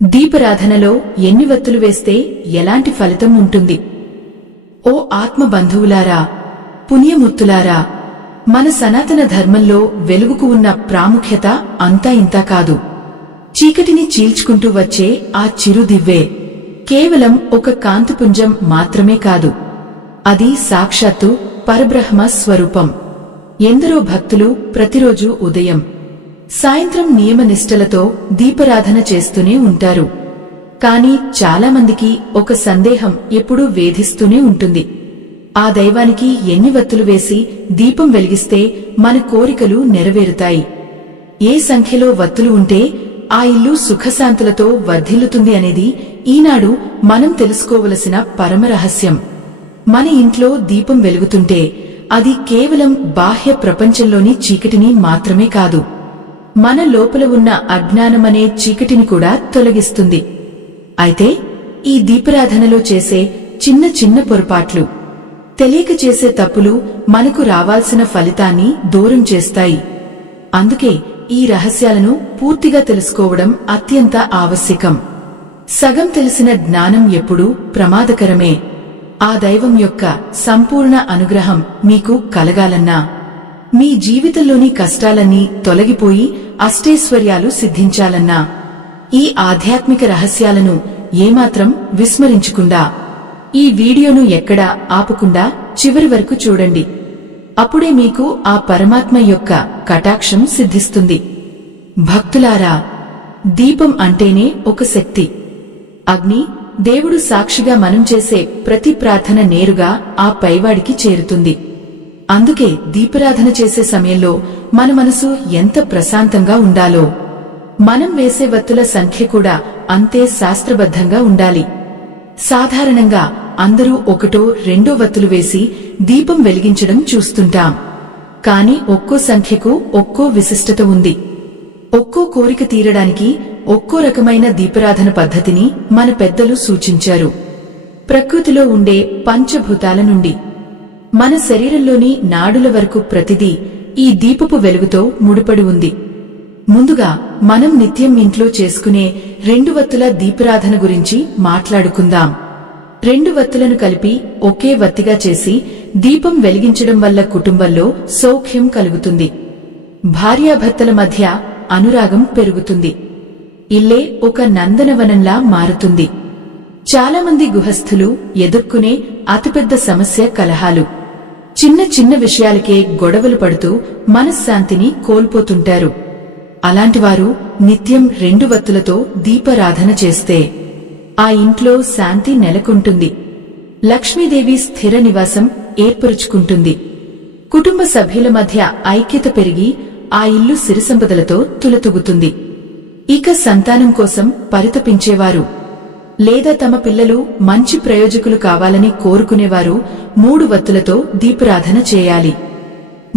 దీపారాధనలో ఎన్ని వత్తులు వేస్తే ఎలాంటి ఫలితం ఉంటుంది? ఓ ఆత్మ బంధువులారా, పుణ్యముత్తులారా, మన సనాతన ధర్మంలో వెలుగుకు ఉన్న ప్రాముఖ్యత అంతా ఇంతా కాదు. చీకటిని చీల్చుకుంటూ వచ్చే ఆ చిరుదివ్వే కేవలం ఒక కాంతిపుంజం మాత్రమే కాదు, అది సాక్షాత్తు పరబ్రహ్మ స్వరూపం. ఎందరో భక్తులు ప్రతిరోజు ఉదయం సాయంత్రం నియమనిష్టలతో దీపారాధన చేస్తూనే ఉంటారు. కాని చాలామందికి ఒక సందేహం ఎప్పుడూ వేధిస్తూనే ఉంటుంది. ఆ దైవానికి ఎన్ని వత్తులు వేసి దీపం వెలిగిస్తే మన కోరికలు నెరవేరుతాయి? ఏ సంఖ్యలో వత్తులు ఉంటే ఆ ఇల్లు సుఖశాంతులతో వర్ధిల్లుతుంది అనేది ఈనాడు మనం తెలుసుకోవలసిన పరమరహస్యం. మన ఇంట్లో దీపం వెలుగుతుంటే అది కేవలం బాహ్య ప్రపంచంలోని చీకటిని మాత్రమే కాదు, మన లోపల ఉన్న అజ్ఞానమనే చీకటిని కూడా తొలగిస్తుంది. అయితే ఈ దీపారాధనలో చేసే చిన్న చిన్న పొరపాట్లు, తెలియక చేసే తప్పులు మనకు రావాల్సిన ఫలితాన్ని దూరం చేస్తాయి. అందుకే ఈ రహస్యాలను పూర్తిగా తెలుసుకోవడం అత్యంత ఆవశ్యకం. సగం తెలిసిన జ్ఞానం ఎప్పుడూ ప్రమాదకరమే. ఆ దైవం యొక్క సంపూర్ణ అనుగ్రహం మీకు కలగాలన్నా, మీ జీవితంలోని కష్టాలన్నీ తొలగిపోయి అష్టైశ్వర్యాలు సిద్ధించాలన్నా ఈ ఆధ్యాత్మిక రహస్యాలను ఏమాత్రం విస్మరించకుండా ఈ వీడియోను ఎక్కడా ఆపకుండా చివరి వరకు చూడండి. అప్పుడే మీకు ఆ పరమాత్మ యొక్క కటాక్షం సిద్ధిస్తుంది. భక్తులారా, దీపం అంటేనే ఒక శక్తి, అగ్ని. దేవుడు సాక్షిగా మనం చేసే ప్రతి ప్రార్థన నేరుగా ఆ పైవాడికి చేరుతుంది. అందుకే దీపారాధన చేసే సమయంలో మన మనసు ఎంత ప్రశాంతంగా ఉండాలో, మనం వేసే వత్తుల సంఖ్య కూడా అంతే శాస్త్రబద్ధంగా ఉండాలి. సాధారణంగా అందరూ ఒకటో రెండో వత్తులు వేసి దీపం వెలిగించడం చూస్తుంటాం. కాని ఒక్కో సంఖ్యకు ఒక్కో విశిష్టత ఉంది. ఒక్కో కోరిక తీరడానికి ఒక్కో రకమైన దీపారాధన పద్ధతిని మన పెద్దలు సూచించారు. ప్రకృతిలో ఉండే పంచభూతాల నుండి మన శరీరంలోని నాడుల వరకు ప్రతిదీ ఈ దీపపు వెలుగుతో ముడిపడి ఉంది. ముందుగా మనం నిత్యం ఇంట్లో చేసుకునే 2 వత్తుల దీపారాధన గురించి మాట్లాడుకుందాం. 2 వత్తులను కలిపి ఒకే వత్తిగా చేసి దీపం వెలిగించడం వల్ల కుటుంబంలో సౌఖ్యం కలుగుతుంది. భార్యాభర్తల మధ్య అనురాగం పెరుగుతుంది. ఇల్లే ఒక నందనవనంలా మారుతుంది. చాలామంది గృహస్థులు ఎదుర్కొనే అతిపెద్ద సమస్య కలహాలు. చిన్న చిన్న విషయాలకే గొడవలు పడుతూ మనశ్శాంతిని కోల్పోతుంటారు. అలాంటివారు నిత్యం 2 వత్తులతో దీపారాధన చేస్తే ఆ ఇంట్లో శాంతి నెలకొంటుంది. లక్ష్మీదేవి స్థిర నివాసం ఏర్పరుచుకుంటుంది. కుటుంబ సభ్యుల మధ్య ఐక్యత పెరిగి ఆ ఇల్లు సిరిసంపదలతో తులతూగుతుంది. ఇక సంతానం కోసం పరితపించేవారు లేదా తమ పిల్లలు మంచి ప్రయోజకులు కావాలని కోరుకునేవారు 3 వత్తులతో దీపారాధన చేయాలి.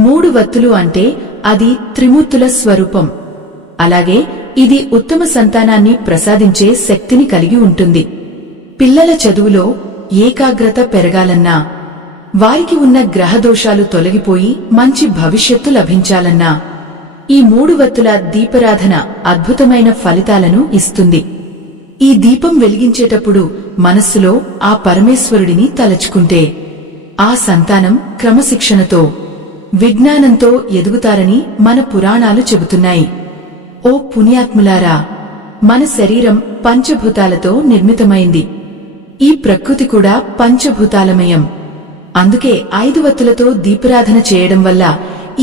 3 వత్తులు అంటే అది త్రిమూర్తుల స్వరూపం. అలాగే ఇది ఉత్తమ సంతానాన్ని ప్రసాదించే శక్తిని కలిగి ఉంటుంది. పిల్లల చదువులో ఏకాగ్రత పెరగాలన్నా, వారికి ఉన్న గ్రహదోషాలు తొలగిపోయి మంచి భవిష్యత్తు లభించాలన్నా ఈ 3 వత్తుల దీపారాధన అద్భుతమైన ఫలితాలను ఇస్తుంది. ఈ దీపం వెలిగించేటప్పుడు మనస్సులో ఆ పరమేశ్వరుడిని తలచుకుంటే ఆ సంతానం క్రమశిక్షణతో, విజ్ఞానంతో ఎదుగుతారని మన పురాణాలు చెబుతున్నాయి. ఓ పుణ్యాత్ములారా, మన శరీరం పంచభూతాలతో నిర్మితమైంది. ఈ ప్రకృతి కూడా పంచభూతాలమయం. అందుకే 5 వత్తులతో దీపారాధన చేయడం వల్ల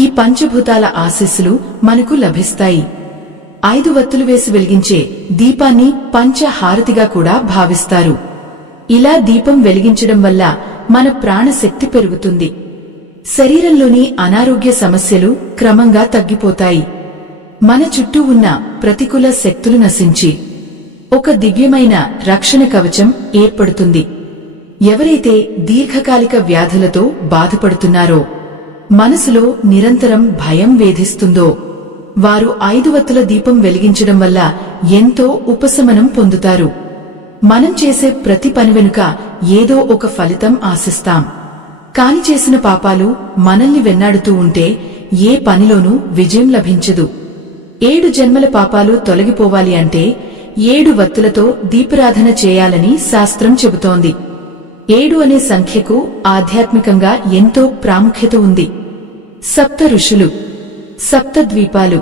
ఈ పంచభూతాల ఆశీస్సులు మనకు లభిస్తాయి. 5 వత్తులు వేసి వెలిగించే దీపాన్ని పంచహారతిగా కూడా భావిస్తారు. ఇలా దీపం వెలిగించడం వల్ల మన ప్రాణశక్తి పెరుగుతుంది. శరీరంలోని అనారోగ్య సమస్యలు క్రమంగా తగ్గిపోతాయి. మన చుట్టూ ఉన్న ప్రతికూల శక్తులు నశించి ఒక దివ్యమైన రక్షణ కవచం ఏర్పడుతుంది. ఎవరైతే దీర్ఘకాలిక వ్యాధులతో బాధపడుతున్నారో, మనసులో నిరంతరం భయం వేధిస్తుందో, వారు 5 వత్తుల దీపం వెలిగించడం వల్ల ఎంతో ఉపశమనం పొందుతారు. మనం చేసే ప్రతి పని వెనుక ఏదో ఒక ఫలితం ఆశిస్తాం. కాని చేసిన పాపాలు మనల్ని వెన్నాడుతూ ఉంటే ఏ పనిలోనూ విజయం లభించదు. 7 జన్మల పాపాలు తొలగిపోవాలి అంటే 7 వత్తులతో దీపారాధన చేయాలని శాస్త్రం చెబుతోంది. 7 అనే సంఖ్యకు ఆధ్యాత్మికంగా ఎంతో ప్రాముఖ్యత ఉంది. సప్త ఋషులు, సప్త ద్వీపాలు,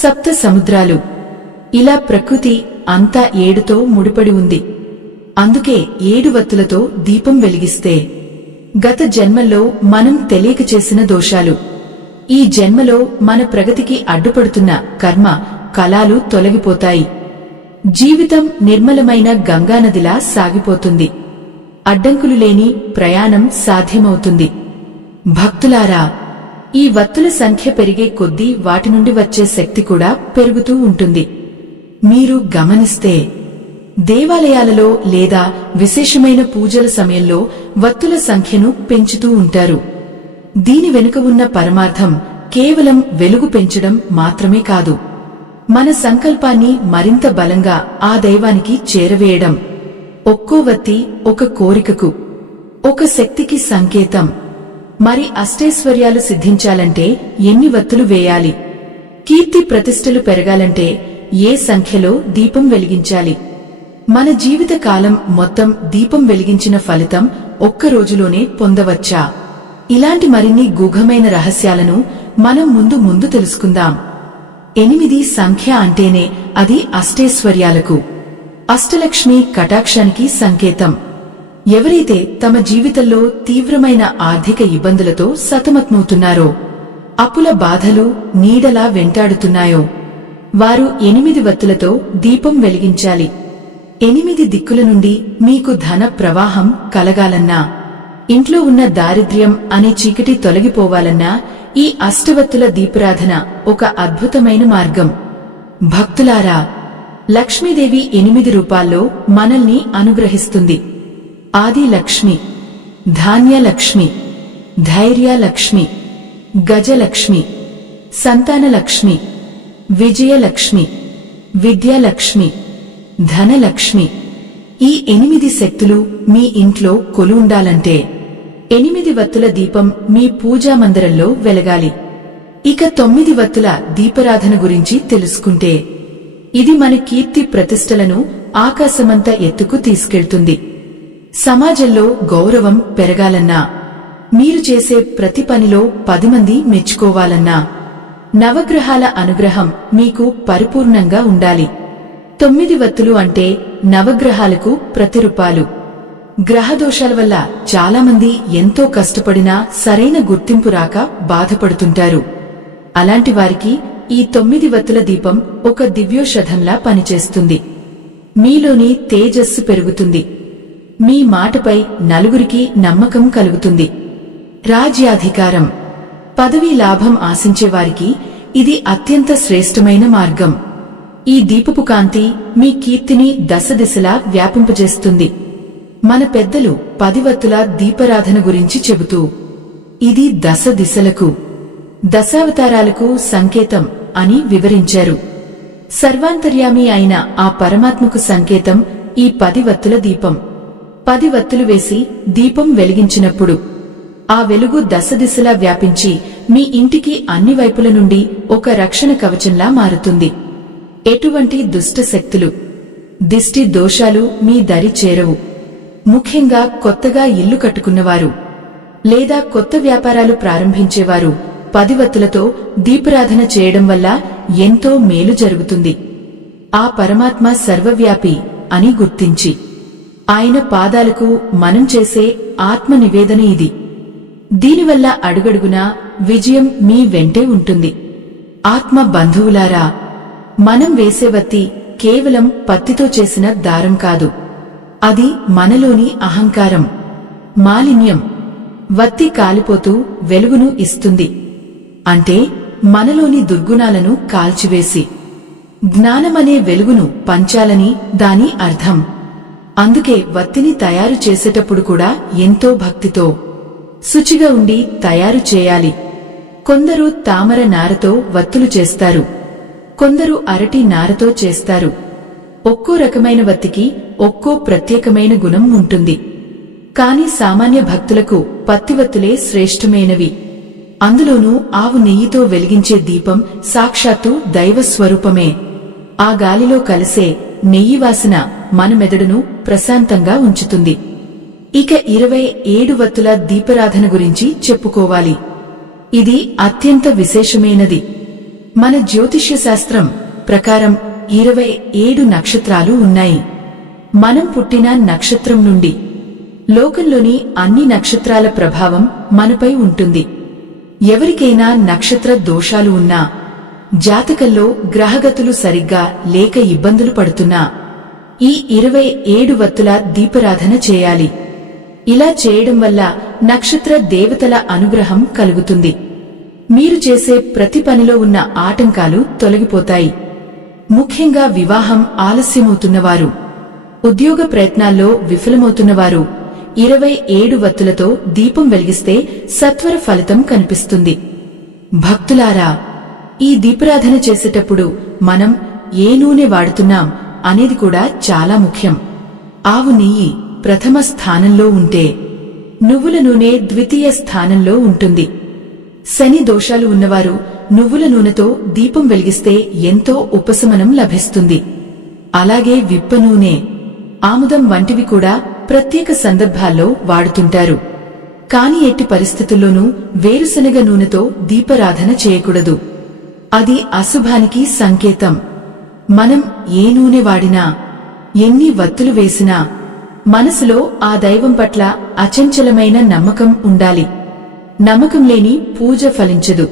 సప్త సముద్రాలు, ఇలా ప్రకృతి అంతా 7తో ముడిపడి ఉంది. అందుకే 7 వత్తులతో దీపం వెలిగిస్తే గత జన్మల్లో మనం తెలియక చేసిన దోషాలు, ఈ జన్మలో మన ప్రగతికి అడ్డుపడుతున్న కర్మ కలాలు తొలగిపోతాయి. జీవితం నిర్మలమైన గంగానదిలా సాగిపోతుంది. అడ్డంకులు లేని ప్రయాణం సాధ్యమవుతుంది. భక్తులారా, ఈ వత్తుల సంఖ్య పెరిగే కొద్దీ వాటి నుండి వచ్చే శక్తి కూడా పెరుగుతూ ఉంటుంది. మీరు గమనిస్తే దేవాలయాలలో లేదా విశేషమైన పూజల సమయంలో వత్తుల సంఖ్యను పెంచుతూ ఉంటారు. దీని వెనుక ఉన్న పరమార్థం కేవలం వెలుగు పెంచడం మాత్రమే కాదు, మన సంకల్పాన్ని మరింత బలంగా ఆ దైవానికి చేరవేయడం. ఒక్కో వత్తి ఒక కోరికకు, ఒక శక్తికి సంకేతం. మరి అష్టైశ్వర్యాలు సిద్ధించాలంటే ఎన్ని వత్తులు వేయాలి? కీర్తి ప్రతిష్టలు పెరగాలంటే ఏ సంఖ్యలో దీపం వెలిగించాలి? మన జీవిత కాలం మొత్తం దీపం వెలిగించిన ఫలితం ఒక్క రోజులోనే పొందవచ్చా? ఇలాంటి మరిన్ని గూఢమైన రహస్యాలను మనం ముందు తెలుసుకుందాం. 8 సంఖ్య అంటేనే అది అష్టైశ్వర్యాలకు, అష్టలక్ష్మి కటాక్షానికి సంకేతం. ఎవరైతే తమ జీవితంలో తీవ్రమైన ఆర్థిక ఇబ్బందులతో సతమతమవుతున్నారో, అప్పుల బాధలు నీడలా వెంటాడుతున్నాయో, వారు 8 వత్తులతో దీపం వెలిగించాలి. 8 దిక్కుల నుండి మీకు ధన ప్రవాహం కలగాలన్నా, ఇంట్లో ఉన్న దారిద్ర్యం అనే చీకటి తొలగిపోవాలన్నా ఈ అష్టవత్తుల దీపారాధన ఒక అద్భుతమైన మార్గం. భక్తులారా, లక్ష్మీదేవి 8 రూపాల్లో మనల్ని అనుగ్రహిస్తుంది. ఆది లక్ష్మి, ధాన్యలక్ష్మి, ధైర్యలక్ష్మి, గజలక్ష్మి, సంతానలక్ష్మి, విజయలక్ష్మి, విద్యాలక్ష్మి, ధనలక్ష్మి. ఈ 8 శక్తులు మీ ఇంట్లో కొలువుండాలంటే 8 వత్తుల దీపం మీ పూజా మందిరంలో వెలగాలి. ఇక 9 వత్తుల దీపారాధన గురించి తెలుసుకుంటే, ఇది మన కీర్తి ప్రతిష్టలను ఆకాశమంత ఎత్తుకు తీసుకెళ్తుంది. సమాజంలో గౌరవం పెరగాలన్నా, మీరు చేసే ప్రతి పనిలో 10 మంది మెచ్చుకోవాలన్నా, నవగ్రహాల అనుగ్రహం మీకు పరిపూర్ణంగా ఉండాలి. 9 వత్తులు అంటే నవగ్రహాలకు ప్రతిరూపాలు. గ్రహదోషాల వల్ల చాలామంది ఎంతో కష్టపడినా సరైన గుర్తింపు రాక బాధపడుతుంటారు. అలాంటి వారికి ఈ 9 వత్తుల దీపం ఒక దివ్యోషధంలా పనిచేస్తుంది. మీలోని తేజస్సు పెరుగుతుంది. మీ మాటపై నలుగురికి నమ్మకం కలుగుతుంది. రాజ్యాధికారం, పదవీ లాభం ఆశించేవారికి ఇది అత్యంత శ్రేష్టమైన మార్గం. ఈ దీపపు కాంతి మీ కీర్తిని దశదిశలా వ్యాపింపజేస్తుంది. మన పెద్దలు 10 వత్తుల దీపారాధన గురించి చెబుతూ, ఇది దశ దిశలకు, దశావతారాలకు సంకేతం అని వివరించారు. సర్వాంతర్యామి అయిన ఆ పరమాత్మకు సంకేతం ఈ 10 వత్తుల దీపం. 10 వత్తులు వేసి దీపం వెలిగించినప్పుడు ఆ వెలుగు దశదిశలా వ్యాపించి మీ ఇంటికి అన్ని వైపుల నుండి ఒక రక్షణ కవచంలా మారుతుంది. ఎటువంటి దుష్ట శక్తులు, దిష్టి దోషాలు మీ దరి చేరవు. ముఖ్యంగా కొత్తగా ఇల్లు కట్టుకున్నవారు లేదా కొత్త వ్యాపారాలు ప్రారంభించేవారు 10 వత్తులతో దీపారాధన చేయడం వల్ల ఎంతో మేలు జరుగుతుంది. ఆ పరమాత్మ సర్వవ్యాపి అని గుర్తించి ఆయన పాదాలకు మనం చేసే ఆత్మ నివేదన ఇది. దీనివల్ల అడుగడుగునా విజయం మీ వెంటే ఉంటుంది. ఆత్మ బంధువులారా, మనం వేసే వత్తి కేవలం పత్తితో చేసిన దారం కాదు, అది మనలోని అహంకారం, మాలిన్యం. వత్తి కాలిపోతూ వెలుగును ఇస్తుంది అంటే మనలోని దుర్గుణాలను కాల్చివేసి జ్ఞానమనే వెలుగును పంచాలని దాని అర్థం. అందుకే వత్తిని తయారు చేసేటప్పుడు కూడా ఎంతో భక్తితో, శుచిగా ఉండి తయారు చేయాలి. కొందరు తామర నారతో వత్తులు చేస్తారు, కొందరు అరటి నారతో చేస్తారు. ఒక్కో రకమైన వత్తికి ఒక్కో ప్రత్యేకమైన గుణం ఉంటుంది. కాని సామాన్య భక్తులకు పత్తివత్తులే శ్రేష్టమైనవి. అందులోనూ ఆవు నెయ్యితో వెలిగించే దీపం సాక్షాత్తు దైవస్వరూపమే. ఆ గాలిలో కలిసే నెయ్యి వాసన మన మెదడును ప్రశాంతంగా ఉంచుతుంది. ఇక 27 వత్తుల దీపారాధన గురించి చెప్పుకోవాలి. ఇది అత్యంత విశేషమైనది. మన జ్యోతిష్య శాస్త్రం ప్రకారం 27 నక్షత్రాలు ఉన్నాయి. మనం పుట్టిన నక్షత్రం నుండి లోకంలోని అన్ని నక్షత్రాల ప్రభావం మనపై ఉంటుంది. ఎవరికైనా నక్షత్ర దోషాలు ఉన్నా, జాతకంలో గ్రహగతులు సరిగ్గా లేక ఇబ్బందులు పడుతున్నా ఈ 27 వత్తుల దీపారాధన చేయాలి. ఇలా చేయడం వల్ల నక్షత్ర దేవతల అనుగ్రహం కలుగుతుంది. మీరు చేసే ప్రతి పనిలో ఉన్న ఆటంకాలు తొలగిపోతాయి. ముఖ్యంగా వివాహం ఆలస్యమవుతున్నవారు, ఉద్యోగ ప్రయత్నాల్లో విఫలమవుతున్నవారు 27 వత్తులతో దీపం వెలిగిస్తే సత్వర ఫలితం కనిపిస్తుంది. భక్తులారా, ఈ దీపారాధన చేసేటప్పుడు మనం ఏ నూనె వాడుతున్నాం అనేది కూడా చాలా ముఖ్యం. ఆవు నెయ్యి ప్రథమ స్థానంలో ఉంటే నువ్వుల నూనె ద్వితీయ స్థానంలో ఉంటుంది. శని దోషాలు ఉన్నవారు నువ్వుల నూనెతో దీపం వెలిగిస్తే ఎంతో ఉపశమనం లభిస్తుంది. అలాగే విప్ప నూనె, ఆముదం వంటివి కూడా ప్రత్యేక సందర్భాల్లో వాడుతుంటారు. కాని ఎట్టి పరిస్థితుల్లోనూ వేరుశనగ నూనెతో దీపారాధన చేయకూడదు. అది అశుభానికి సంకేతం. మనం ఏ నూనె వాడినా, ఎన్ని వత్తులు వేసినా మనసులో ఆ దైవం పట్ల అచంచలమైన నమ్మకం ఉండాలి. నమ్మకం లేని పూజ ఫలించదు.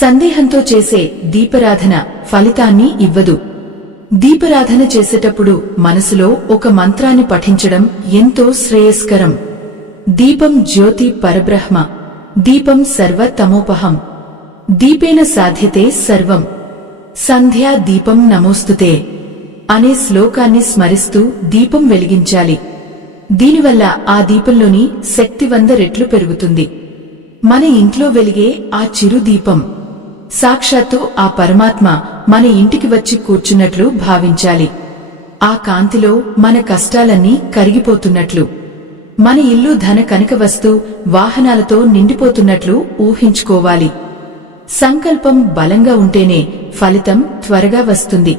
సందేహంతో చేసే దీపారాధన ఫలితాన్ని ఇవ్వదు. దీపారాధన చేసేటప్పుడు మనసులో ఒక మంత్రాన్ని పఠించడం ఎంతో శ్రేయస్కరం. దీపం జ్యోతి పరబ్రహ్మ, దీపం సర్వ తమోపహం, దీపేన సాధ్యతే సర్వం, సంధ్యా దీపం నమోస్తుతే అనే శ్లోకాన్ని స్మరిస్తూ దీపం వెలిగించాలి. దీనివల్ల ఆ దీపంలోని శక్తి 100 రెట్లు పెరుగుతుంది. మన ఇంట్లో వెలిగే ఆ చిరు దీపం సాక్షాత్తు ఆ పరమాత్మ మన ఇంటికి వచ్చి కూర్చున్నట్లు భావించాలి. ఆ కాంతిలో మన కష్టాలన్నీ కరిగిపోతున్నట్లు, మన ఇల్లు ధన కనక వస్తు వాహనాలతో నిండిపోతున్నట్లు ఊహించుకోవాలి. సంకల్పం బలంగా ఉంటేనే ఫలితం త్వరగా వస్తుంది.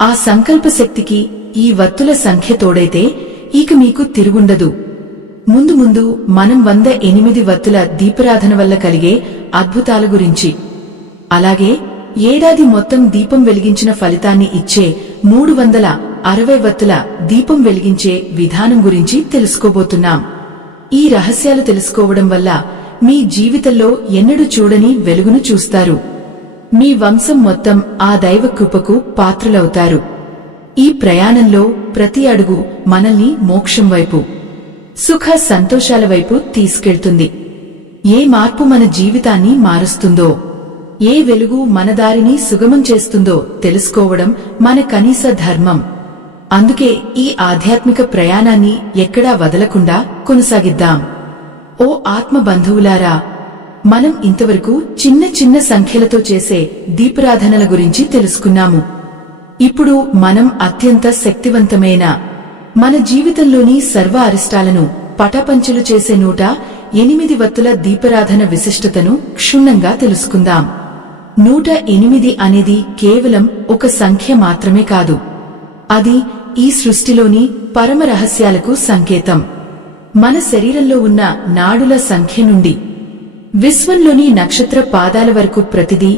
ఆ సంకల్ప శక్తికి ఈ వత్తుల సంఖ్య తోడైతే ఇక మీకు తిరుగుండదు. ముందు ముందు మనం 108 వత్తుల దీపారాధన వల్ల కలిగే అద్భుతాల గురించి, అలాగే ఏడాది మొత్తం దీపం వెలిగించిన ఫలితాన్ని ఇచ్చే 360 వత్తుల దీపం వెలిగించే విధానం గురించి తెలుసుకోబోతున్నాం. ఈ రహస్యాలు తెలుసుకోవడం వల్ల మీ జీవితంలో ఎన్నడూ చూడని వెలుగును చూస్తారు. మీ వంశం మొత్తం ఆ దైవ కృపకు పాత్రులవుతారు. ఈ ప్రయాణంలో ప్రతి అడుగు మనల్ని మోక్షం వైపు, సుఖ సంతోషాల వైపు తీసుకెళ్తుంది. ఏ మార్పు మన జీవితాన్ని మారుస్తుందో, ఏ వెలుగు మన దారిని సుగమం చేస్తుందో తెలుసుకోవడం మన కనీస ధర్మం. అందుకే ఈ ఆధ్యాత్మిక ప్రయాణాన్ని ఎక్కడా వదలకుండా కొనసాగిద్దాం. ఓ ఆత్మ బంధువులారా, మనం ఇంతవరకు చిన్న చిన్న సంఖ్యలతో చేసే దీపారాధనల గురించి తెలుసుకున్నాము. ఇప్పుడు మనం అత్యంత శక్తివంతమైన, మన జీవితంలోని సర్వ అరిష్టాలను పటాపంచలు చేసే 108 వత్తుల దీపారాధన విశిష్టతను క్షుణ్ణంగా తెలుసుకుందాం. 108 అనేది కేవలం ఒక సంఖ్య మాత్రమే కాదు. అది ఈ సృష్టిలోని పరమ రహస్యాలకు సంకేతం. మన శరీరంలో ఉన్న నాడుల సంఖ్య నుండి విశ్వంలోని నక్షత్ర పాదాల వరకు ప్రతిదీ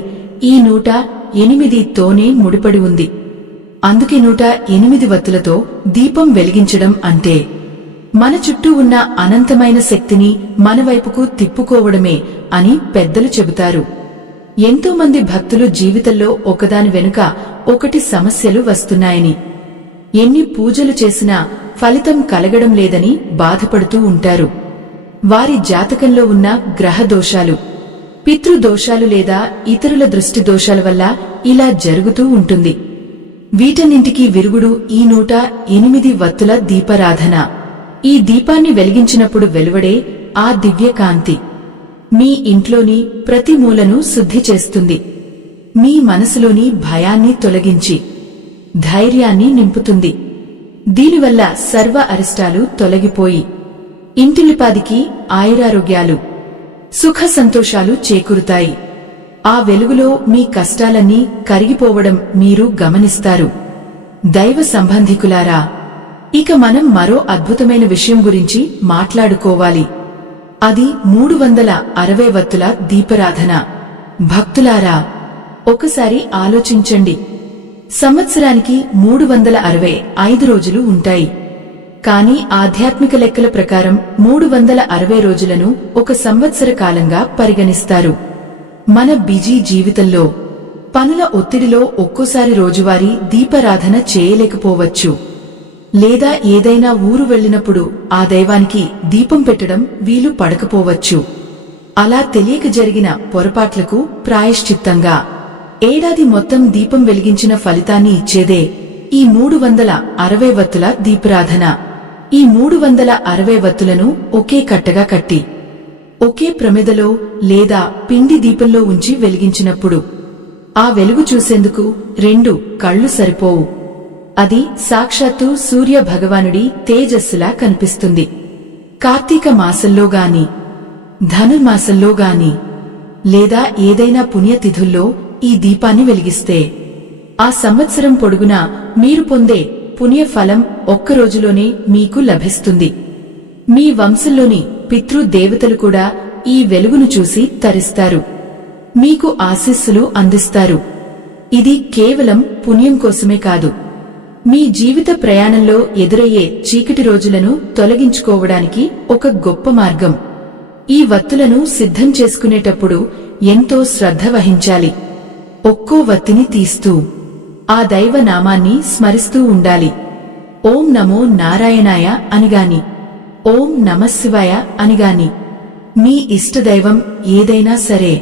ఈ 108తోనే ముడిపడి ఉంది. అందుకే 108 వత్తులతో దీపం వెలిగించడం అంటే మన చుట్టూ ఉన్న అనంతమైన శక్తిని మన వైపుకు తిప్పుకోవడమే అని పెద్దలు చెబుతారు. ఎంతో మంది భక్తులు జీవితంలో ఒకదాని వెనుక ఒకటి సమస్యలు వస్తున్నాయని, ఎన్ని పూజలు చేసినా ఫలితం కలగడం లేదని బాధపడుతూ ఉంటారు. వారి జాతకంలో ఉన్న గ్రహ దోషాలు, పితృదోషాలు లేదా ఇతరుల దృష్టి దోషాల వల్ల ఇలా జరుగుతూ ఉంటుంది. వీటన్నింటికీ విరుగుడు ఈ 108 వత్తుల దీపారాధన. ఈ దీపాన్ని వెలిగించినప్పుడు వెలువడే ఆ దివ్య కాంతి మీ ఇంట్లోని ప్రతి మూలను శుద్ధి చేస్తుంది. మీ మనసులోని భయాన్ని తొలగించి ధైర్యాన్ని నింపుతుంది. దీనివల్ల సర్వ అరిష్టాలు తొలగిపోయి ఇంటిల్లిపాదికి ఆయురారోగ్యాలు, సుఖ సంతోషాలు చేకూరుతాయి. ఆ వెలుగులో మీ కష్టాలన్నీ కరిగిపోవడం మీరు గమనిస్తారు. దైవ సంబంధికులారా, ఇక మనం మరో అద్భుతమైన విషయం గురించి మాట్లాడుకోవాలి. అది 360 వత్తుల దీపారాధన. భక్తులారా, ఒకసారి ఆలోచించండి. సంవత్సరానికి 365 రోజులు ఉంటాయి. కానీ ఆధ్యాత్మిక లెక్కల ప్రకారం 360 రోజులను ఒక సంవత్సర కాలంగా పరిగణిస్తారు. మన బిజీ జీవితంలో, పనుల ఒత్తిడిలో ఒక్కోసారి రోజువారీ దీపారాధన చేయలేకపోవచ్చు. లేదా ఏదైనా ఊరు వెళ్లినప్పుడు ఆ దైవానికి దీపం పెట్టడం వీలు పడకపోవచ్చు. అలా తెలియక జరిగిన పొరపాట్లకు ప్రాయశ్చిత్తంగా ఏడాది మొత్తం దీపం వెలిగించిన ఫలితాన్ని ఇచ్చేదే ఈ 360 వత్తుల దీపారాధన. ఈ 360 వత్తులను ఒకే కట్టగా కట్టి ఒకే ప్రమిదలో లేదా పిండి దీపంలో ఉంచి వెలిగించినప్పుడు ఆ వెలుగు చూసేందుకు 2 కళ్ళు సరిపోవు. అది సాక్షాత్తు సూర్య భగవానుడి తేజస్సులా కనిపిస్తుంది. కార్తీక మాసంలో గాని, ధనుర్మాసంలో గాని, లేదా ఏదైనా పుణ్యతిథుల్లో ఈ దీపాన్ని వెలిగిస్తే ఆ సంవత్సరం పొడుగునా మీరు పొందే పుణ్యఫలం ఒక్కరోజులోనే మీకు లభిస్తుంది. మీ వంశంలోని పితృదేవతలు కూడా ఈ వెలుగును చూసి తరిస్తారు, మీకు ఆశీస్సులు అందిస్తారు. ఇది కేవలం పుణ్యం కోసమే కాదు, మీ జీవిత ప్రయాణంలో ఎదురయ్యే చీకటి రోజులను తొలగించుకోవడానికి ఒక గొప్ప మార్గం. ఈ వత్తులను సిద్ధం చేసుకునేటప్పుడు ఎంతో శ్రద్ధ వహించాలి. ఒక్కో వత్తిని తీస్తూ ఆ దైవ నామాన్ని స్మరిస్తూ ఉండాలి. ఓం నమో నారాయణాయ అనిగాని, ఓం నమఃశివాయ అనిగాని, మీ ఇష్టదైవం ఏదైనా సరే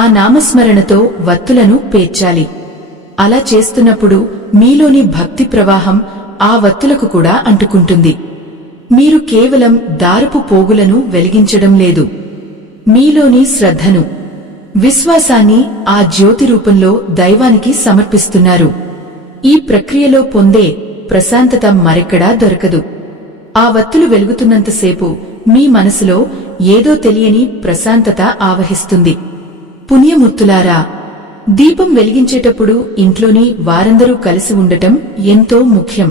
ఆ నామస్మరణతో వత్తులను పేర్చాలి. అలా చేస్తున్నప్పుడు మీలోని భక్తి ప్రవాహం ఆ వత్తులకు కూడా అంటుకుంటుంది. మీరు కేవలం దారపు పోగులను వెలిగించడం లేదు, మీలోని శ్రద్ధను, విశ్వాసాన్ని ఆ జ్యోతి రూపంలో దైవానికి సమర్పిస్తున్నారు. ఈ ప్రక్రియలో పొందే ప్రశాంతత మరెక్కడా దొరకదు. ఆ వత్తులు వెలుగుతున్నంతసేపు మీ మనసులో ఏదో తెలియని ప్రశాంతత ఆవహిస్తుంది. పుణ్యముత్తులారా, దీపం వెలిగించేటప్పుడు ఇంట్లోని వారందరూ కలిసి ఉండటం ఎంతో ముఖ్యం.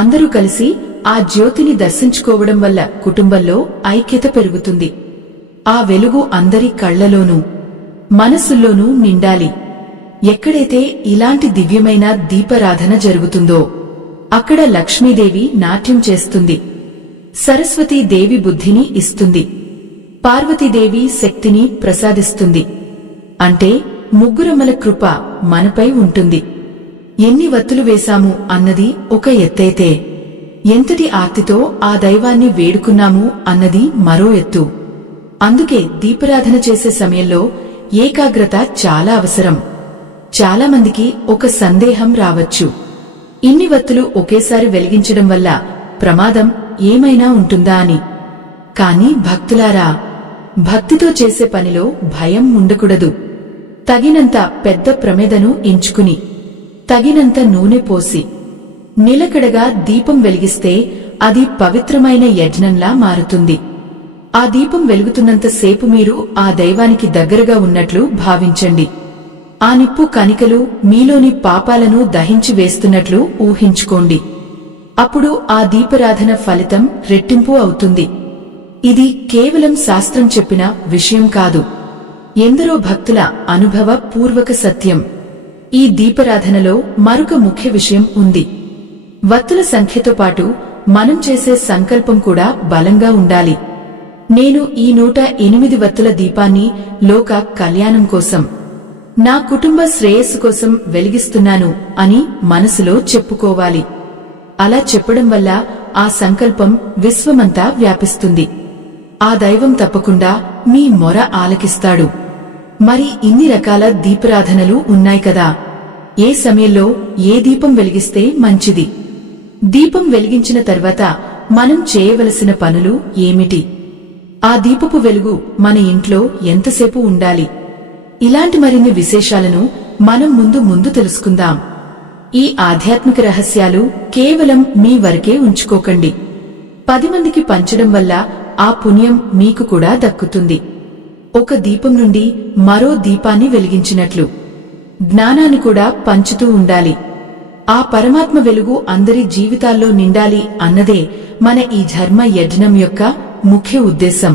అందరూ కలిసి ఆ జ్యోతిని దర్శించుకోవడం వల్ల కుటుంబంలో ఐక్యత పెరుగుతుంది. ఆ వెలుగు అందరి కళ్లలోనూ మనసుల్లోనూ నిండాలి. ఎక్కడైతే ఇలాంటి దివ్యమైన దీపారాధన జరుగుతుందో అక్కడ లక్ష్మీదేవి నాట్యం చేస్తుంది, సరస్వతీదేవి బుద్ధిని ఇస్తుంది, పార్వతీదేవి శక్తిని ప్రసాదిస్తుంది. అంటే ముగ్గురమ్మల కృప మనపై ఉంటుంది. ఎన్ని వత్తులు వేశాము అన్నది ఒక ఎత్తైతే, ఎంతటి ఆర్తితో ఆ దైవాన్ని వేడుకున్నాము అన్నది మరో ఎత్తు. అందుకే దీపారాధన చేసే సమయంలో ఏకాగ్రత చాలా అవసరం. చాలా మందికి ఒక సందేహం రావచ్చు, ఇన్ని వత్తులు ఒకేసారి వెలిగించడం వల్ల ప్రమాదం ఏమైనా ఉంటుందా అని. కాని భక్తులారా, భక్తితో చేసే పనిలో భయం ఉండకూడదు. తగినంత పెద్ద ప్రమిదను ఎంచుకుని తగినంత నూనె పోసి నిలకడగా దీపం వెలిగిస్తే అది పవిత్రమైన యజ్ఞంలా మారుతుంది. ఆ దీపం వెలుగుతున్నంతసేపు మీరు ఆ దైవానికి దగ్గరగా ఉన్నట్లు భావించండి. ఆ నిప్పు కణికలు మీలోని పాపాలను దహించి వేస్తున్నట్లు ఊహించుకోండి. అప్పుడు ఆ దీపారాధన ఫలితం రెట్టింపు అవుతుంది. ఇది కేవలం శాస్త్రం చెప్పిన విషయం కాదు, ఎందరో భక్తుల అనుభవ పూర్వక సత్యం. ఈ దీపారాధనలో మరొక ముఖ్య విషయం ఉంది. వత్తుల సంఖ్యతో పాటు మనం చేసే సంకల్పం కూడా బలంగా ఉండాలి. నేను ఈ 108 వత్తుల దీపాన్ని లోక కళ్యాణం కోసం, నా కుటుంబ శ్రేయస్సు కోసం వెలిగిస్తున్నాను అని మనసులో చెప్పుకోవాలి. అలా చెప్పడం వల్ల ఆ సంకల్పం విశ్వమంతా వ్యాపిస్తుంది. ఆ దైవం తప్పకుండా మీ మొర ఆలకిస్తాడు. మరి ఇన్ని రకాల దీపారాధనలు ఉన్నాయి కదా, ఏ సమయంలో ఏ దీపం వెలిగిస్తే మంచిది? దీపం వెలిగించిన తర్వాత మనం చేయవలసిన పనులు ఏమిటి? ఆ దీపపు వెలుగు మన ఇంట్లో ఎంతసేపు ఉండాలి? ఇలాంటి మరిన్ని విశేషాలను మనం ముందు తెలుసుకుందాం. ఈ ఆధ్యాత్మిక రహస్యాలు కేవలం మీ వరకే ఉంచుకోకండి. 10 మందికి పంచడం వల్ల ఆ పుణ్యం మీకు కూడా దక్కుతుంది. ఒక దీపం నుండి మరో దీపాన్ని వెలిగించినట్లు జ్ఞానాన్ని కూడా పంచుతూ ఉండాలి. ఆ పరమాత్మ వెలుగు అందరి జీవితాల్లో నిండాలి అన్నదే మన ఈ ధర్మ యజ్ఞం యొక్క ముఖ్య ఉద్దేశం.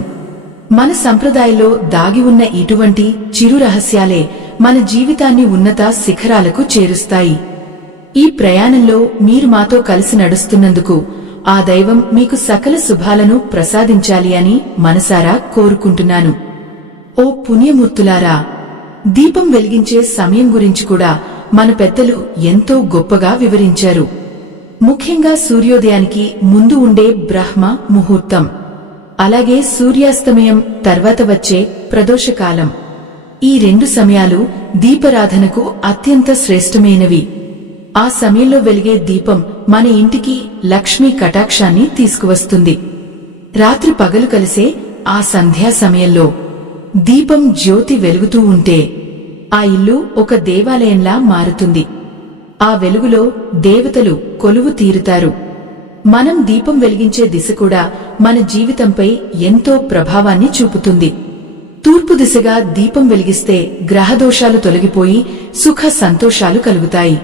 మన సంప్రదాయంలో దాగి ఉన్న ఇటువంటి చిరు రహస్యాలే మన జీవితాన్ని ఉన్నత శిఖరాలకు చేరుస్తాయి. ఈ ప్రయాణంలో మీరు మాతో కలిసి నడుస్తున్నందుకు ఆ దైవం మీకు సకల శుభాలను ప్రసాదించాలి అని మనసారా కోరుకుంటున్నాను. ఓ పుణ్యమూర్తులారా, దీపం వెలిగించే సమయం గురించి కూడా మన పెద్దలు ఎంతో గొప్పగా వివరించారు. ముఖ్యంగా సూర్యోదయానికి ముందు ఉండే బ్రహ్మ ముహూర్తం, అలాగే సూర్యాస్తమయం తర్వాత వచ్చే ప్రదోషకాలం, ఈ 2 సమయాలు దీపారాధనకు అత్యంత శ్రేష్టమైనవి. ఆ సమయంలో వెలిగే దీపం మన ఇంటికి లక్ష్మీ కటాక్షాన్ని తీసుకువస్తుంది. రాత్రి పగలు కలిసే ఆ సంధ్యా సమయంలో దీపం జ్యోతి వెలుగుతూ ఉంటే ఆ ఇల్లు ఒక దేవాలయంలా మారుతుంది. ఆ వెలుగులో దేవతలు కొలువు తీరుతారు. మనం దీపం వెలిగించే దిశ కూడా మన జీవితంపై ఎంతో ప్రభావాన్ని చూపుతుంది. తూర్పు దిశగా దీపం వెలిగిస్తే గ్రహదోషాలు తొలగిపోయి సుఖ సంతోషాలు కలుగుతాయి.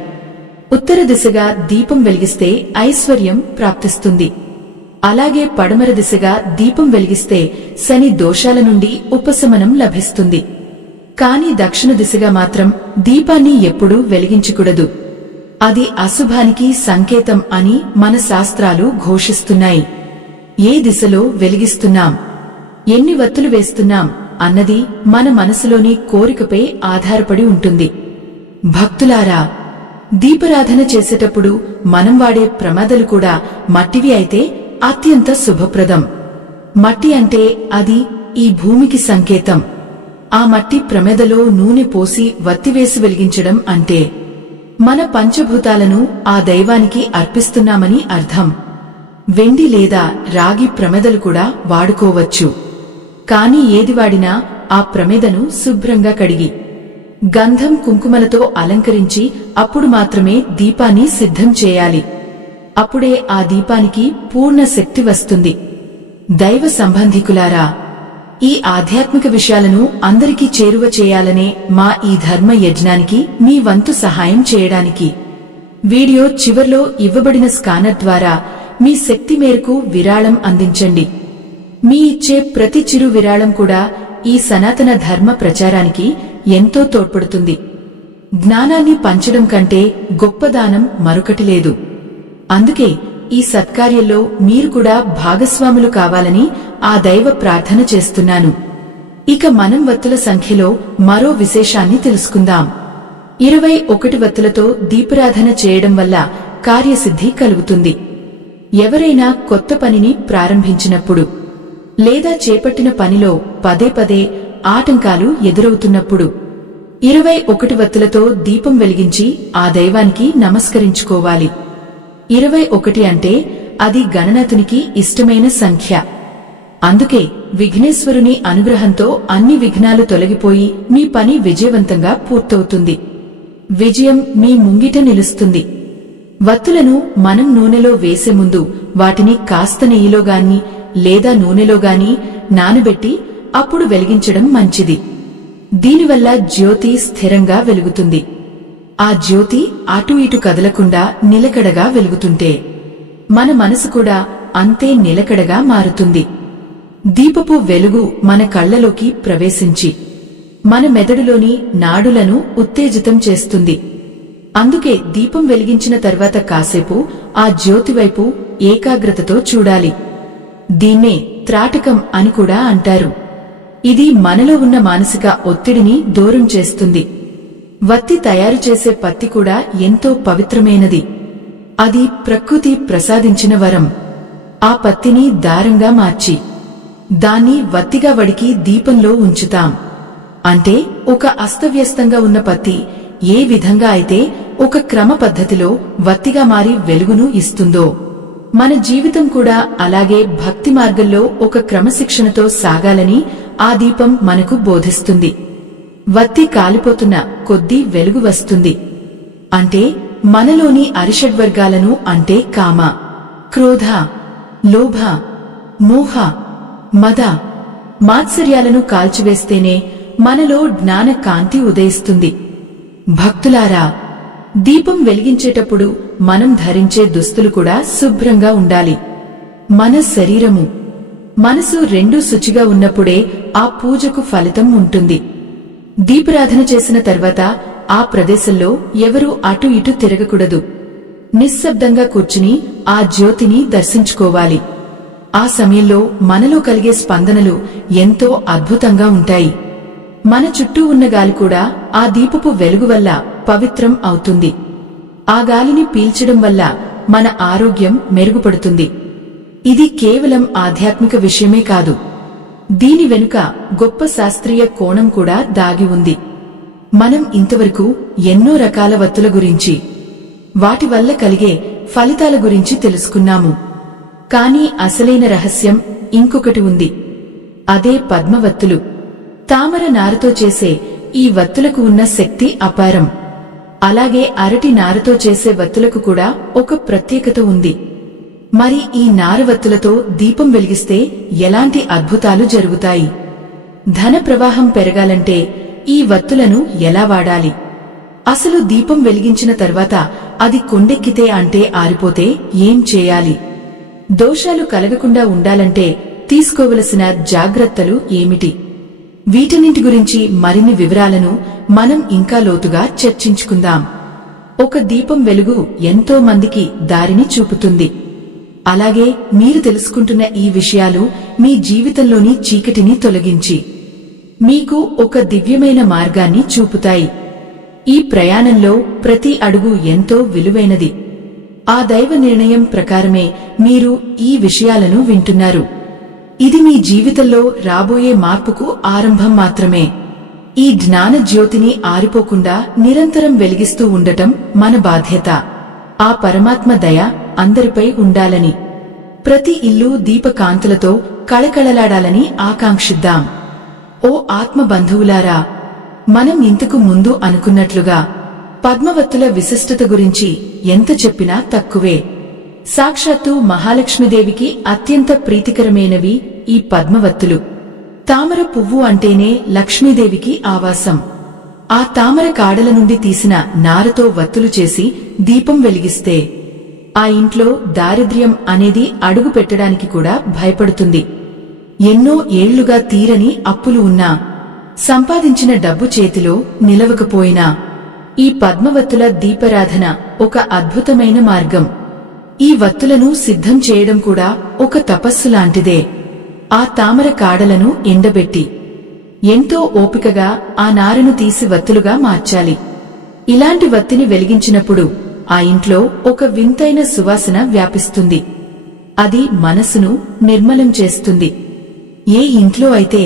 ఉత్తర దిశగా దీపం వెలిగిస్తే ఐశ్వర్యం ప్రాప్తిస్తుంది. అలాగే పడమర దిశగా దీపం వెలిగిస్తే శని దోషాల నుండి ఉపశమనం లభిస్తుంది. కాని దక్షిణ దిశగా మాత్రం దీపాన్ని ఎప్పుడూ వెలిగించకూడదు. అది అశుభానికి సంకేతం అని మన శాస్త్రాలు ఘోషిస్తున్నాయి. ఏ దిశలో వెలిగిస్తున్నాం, ఎన్ని వత్తులు వేస్తున్నాం అన్నది మన మనసులోని కోరికపై ఆధారపడి ఉంటుంది. భక్తులారా, దీపారాధన చేసేటప్పుడు మనం వాడే ప్రమిదలు కూడా మట్టివి అయితే అత్యంత శుభప్రదం. మట్టి అంటే అది ఈ భూమికి సంకేతం. ఆ మట్టి ప్రమిదలో నూనె పోసి వత్తివేసి వెలిగించడం అంటే మన పంచభూతాలను ఆ దైవానికి అర్పిస్తున్నామని అర్థం. వెండి లేదా రాగి ప్రమిదలు కూడా వాడుకోవచ్చు. కాని ఏది వాడినా ఆ ప్రమిదను శుభ్రంగా కడిగి గంధం కుంకుమలతో అలంకరించి అప్పుడు మాత్రమే దీపాన్ని సిద్ధం చేయాలి. అప్పుడే ఆ దీపానికి పూర్ణ శక్తి వస్తుంది. దైవ సంబంధికులారా, ఈ ఆధ్యాత్మిక విషయాలను అందరికీ చేరువ చేయాలనే మా ఈ ధర్మ యజ్ఞానికి మీ వంతు సహాయం చేయడానికి వీడియో చివర్లో ఇవ్వబడిన స్కానర్ ద్వారా మీ శక్తి మేరకు విరాళం అందించండి. మీ ఇచ్చే ప్రతి చిరు విరాళం కూడా ఈ సనాతన ధర్మ ప్రచారానికి ఎంతో తోడ్పడుతుంది. జ్ఞానాన్ని పంచడం కంటే గొప్ప దానం మరొకటి లేదు. అందుకే ఈ సత్కార్యంలో మీరు కూడా భాగస్వాములు కావాలని ఆ దైవ ప్రార్థన చేస్తున్నాను. ఇక మనం వత్తుల సంఖ్యలో మరో విశేషాన్ని తెలుసుకుందాం. 21 వత్తులతో దీపారాధన చేయడం వల్ల కార్యసిద్ధి కలుగుతుంది. ఎవరైనా కొత్త పనిని ప్రారంభించినప్పుడు లేదా చేపట్టిన పనిలో పదే పదే ఆటంకాలు ఎదురవుతున్నప్పుడు 21 వత్తులతో దీపం వెలిగించి ఆ దైవానికి నమస్కరించుకోవాలి. 21 అంటే అది గణనాథునికి ఇష్టమైన సంఖ్య. అందుకే విఘ్నేశ్వరుని అనుగ్రహంతో అన్ని విఘ్నాలు తొలగిపోయి మీ పని విజయవంతంగా పూర్తవుతుంది. విజయం మీ ముంగిట నిలుస్తుంది. వత్తులను మనం నూనెలో వేసే ముందు వాటిని కాస్త నెయ్యిలో గాని లేదా నూనెలో గాని నానబెట్టి అప్పుడు వెలిగించడం మంచిది. దీనివల్ల జ్యోతి స్థిరంగా వెలుగుతుంది. ఆ జ్యోతి అటు ఇటు కదలకుండా నిలకడగా వెలుగుతుంటే మన మనసు కూడా అంతే నిలకడగా మారుతుంది. దీపపు వెలుగు మన కళ్లలోకి ప్రవేశించి మన మెదడులోని నాడులను ఉత్తేజితం చేస్తుంది. అందుకే దీపం వెలిగించిన తర్వాత కాసేపు ఆ జ్యోతి వైపు ఏకాగ్రతతో చూడాలి. దీన్నే త్రాటకం అని కూడా అంటారు. ఇది మనలో ఉన్న మానసిక ఒత్తిడిని దూరం చేస్తుంది. వత్తి తయారు చేసే పత్తి కూడా ఎంతో పవిత్రమైనది. అది ప్రకృతి ప్రసాదించిన వరం. ఆ పత్తిని దారంగా మార్చి దాన్ని వత్తిగా వడికి దీపంలో ఉంచుతాం. అంటే ఒక అస్తవ్యస్తంగా ఉన్న పత్తి ఏ విధంగా అయితే ఒక క్రమ పద్ధతిలో వత్తిగా మారి వెలుగును ఇస్తుందో మన జీవితం కూడా అలాగే భక్తి మార్గంలో ఒక క్రమశిక్షణతో సాగాలని ఆ దీపం మనకు బోధిస్తుంది. వత్తి కాలిపోతున్న కొద్దీ వెలుగు వస్తుంది. అంటే మనలోని అరిషడ్వర్గాలను అంటే కామ, క్రోధ, లోభ, మోహ, మద, మాత్సర్యాలను కాల్చివేస్తేనే మనలో జ్ఞాన కాంతి ఉదయిస్తుంది. భక్తులారా, దీపం వెలిగించేటప్పుడు మనం ధరించే దుస్తులు కూడా శుభ్రంగా ఉండాలి. మన శరీరము, మనసు రెండూ శుచిగా ఉన్నప్పుడే ఆ పూజకు ఫలితం ఉంటుంది. దీపారాధన చేసిన తర్వాత ఆ ప్రదేశంలో ఎవరూ అటు ఇటు తిరగకూడదు. నిశ్శబ్దంగా కూర్చుని ఆ జ్యోతిని దర్శించుకోవాలి. ఆ సమయంలో మనలో కలిగే స్పందనలు ఎంతో అద్భుతంగా ఉంటాయి. మన చుట్టూ ఉన్న గాలి కూడా ఆ దీపపు వెలుగు వల్ల పవిత్రం అవుతుంది. ఆ గాలిని పీల్చడం వల్ల మన ఆరోగ్యం మెరుగుపడుతుంది. ఇది కేవలం ఆధ్యాత్మిక విషయమే కాదు, దీని వెనుక గొప్ప శాస్త్రీయ కోణం కూడా దాగి ఉంది. మనం ఇంతవరకు ఎన్నో రకాల వత్తుల గురించి, వాటి వల్ల కలిగే ఫలితాల గురించి తెలుసుకున్నాము. కానీ అసలైన రహస్యం ఇంకొకటి ఉంది. అదే పద్మవత్తులు. తామర నారతో చేసే ఈ వత్తులకు ఉన్న శక్తి అపారం. అలాగే అరటి నారతో చేసే వత్తులకు కూడా ఒక ప్రత్యేకత ఉంది. మరి ఈ నారవత్తులతో దీపం వెలిగిస్తే ఎలాంటి అద్భుతాలు జరుగుతాయి? ధన ప్రవాహం పెరగాలంటే ఈ వత్తులను ఎలా వాడాలి? అసలు దీపం వెలిగించిన తర్వాత అది కొండెక్కితే అంటే ఆరిపోతే ఏం చేయాలి? దోషాలు కలగకుండా ఉండాలంటే తీసుకోవలసిన జాగ్రత్తలు ఏమిటి? వీటన్నింటి గురించి మరిన్ని వివరాలను మనం ఇంకా లోతుగా చర్చించుకుందాం. ఒక దీపం వెలుగు ఎంతో మందికి దారిని చూపుతుంది. అలాగే మీరు తెలుసుకుంటున్న ఈ విషయాలు మీ జీవితంలోని చీకటిని తొలగించి మీకు ఒక దివ్యమైన మార్గాన్ని చూపుతాయి. ఈ ప్రయాణంలో ప్రతి అడుగు ఎంతో విలువైనది. ఆ దైవ నిర్ణయం ప్రకారమే మీరు ఈ విషయాలను వింటున్నారు. ఇది మీ జీవితంలో రాబోయే మార్పుకు ఆరంభం మాత్రమే. ఈ జ్ఞాన జ్యోతిని ఆరిపోకుండా నిరంతరం వెలిగిస్తూ ఉండటం మన బాధ్యత. ఆ పరమాత్మ దయ అందరిపై ఉండాలని, ప్రతి ఇల్లు దీపకాంతులతో కళకళలాడాలని ఆకాంక్షిద్దాం. ఓ ఆత్మ బంధువులారా, మనం ఇంతకు ముందు అనుకున్నట్లుగా పద్మవత్తుల విశిష్టత గురించి ఎంత చెప్పినా తక్కువే. సాక్షాత్తు మహాలక్ష్మీదేవికి అత్యంత ప్రీతికరమైనవి ఈ పద్మవత్తులు. తామర పువ్వు అంటేనే లక్ష్మీదేవికి ఆవాసం. ఆ తామర కాడల నుండి తీసిన నారతో వత్తులు చేసి దీపం వెలిగిస్తే ఆ ఇంట్లో దారిద్ర్యం అనేది అడుగు పెట్టడానికి కూడా భయపడుతుంది. ఎన్నో ఏళ్లుగా తీరని అప్పులు ఉన్నా, సంపాదించిన డబ్బు చేతిలో నిలవకపోయినా ఈ పద్మవత్తుల దీపారాధన ఒక అద్భుతమైన మార్గం. ఈ వత్తులను సిద్ధం చేయడం కూడా ఒక తపస్సు లాంటిదే. ఆ తామర కాడలను ఎండబెట్టి ఎంతో ఓపికగా ఆ నారను తీసి వత్తులుగా మార్చాలి. ఇలాంటి వత్తిని వెలిగించినప్పుడు ఆ ఇంట్లో ఒక వింతైన సువాసన వ్యాపిస్తుంది. అది మనసును నిర్మలం చేస్తుంది. ఏ ఇంట్లో అయితే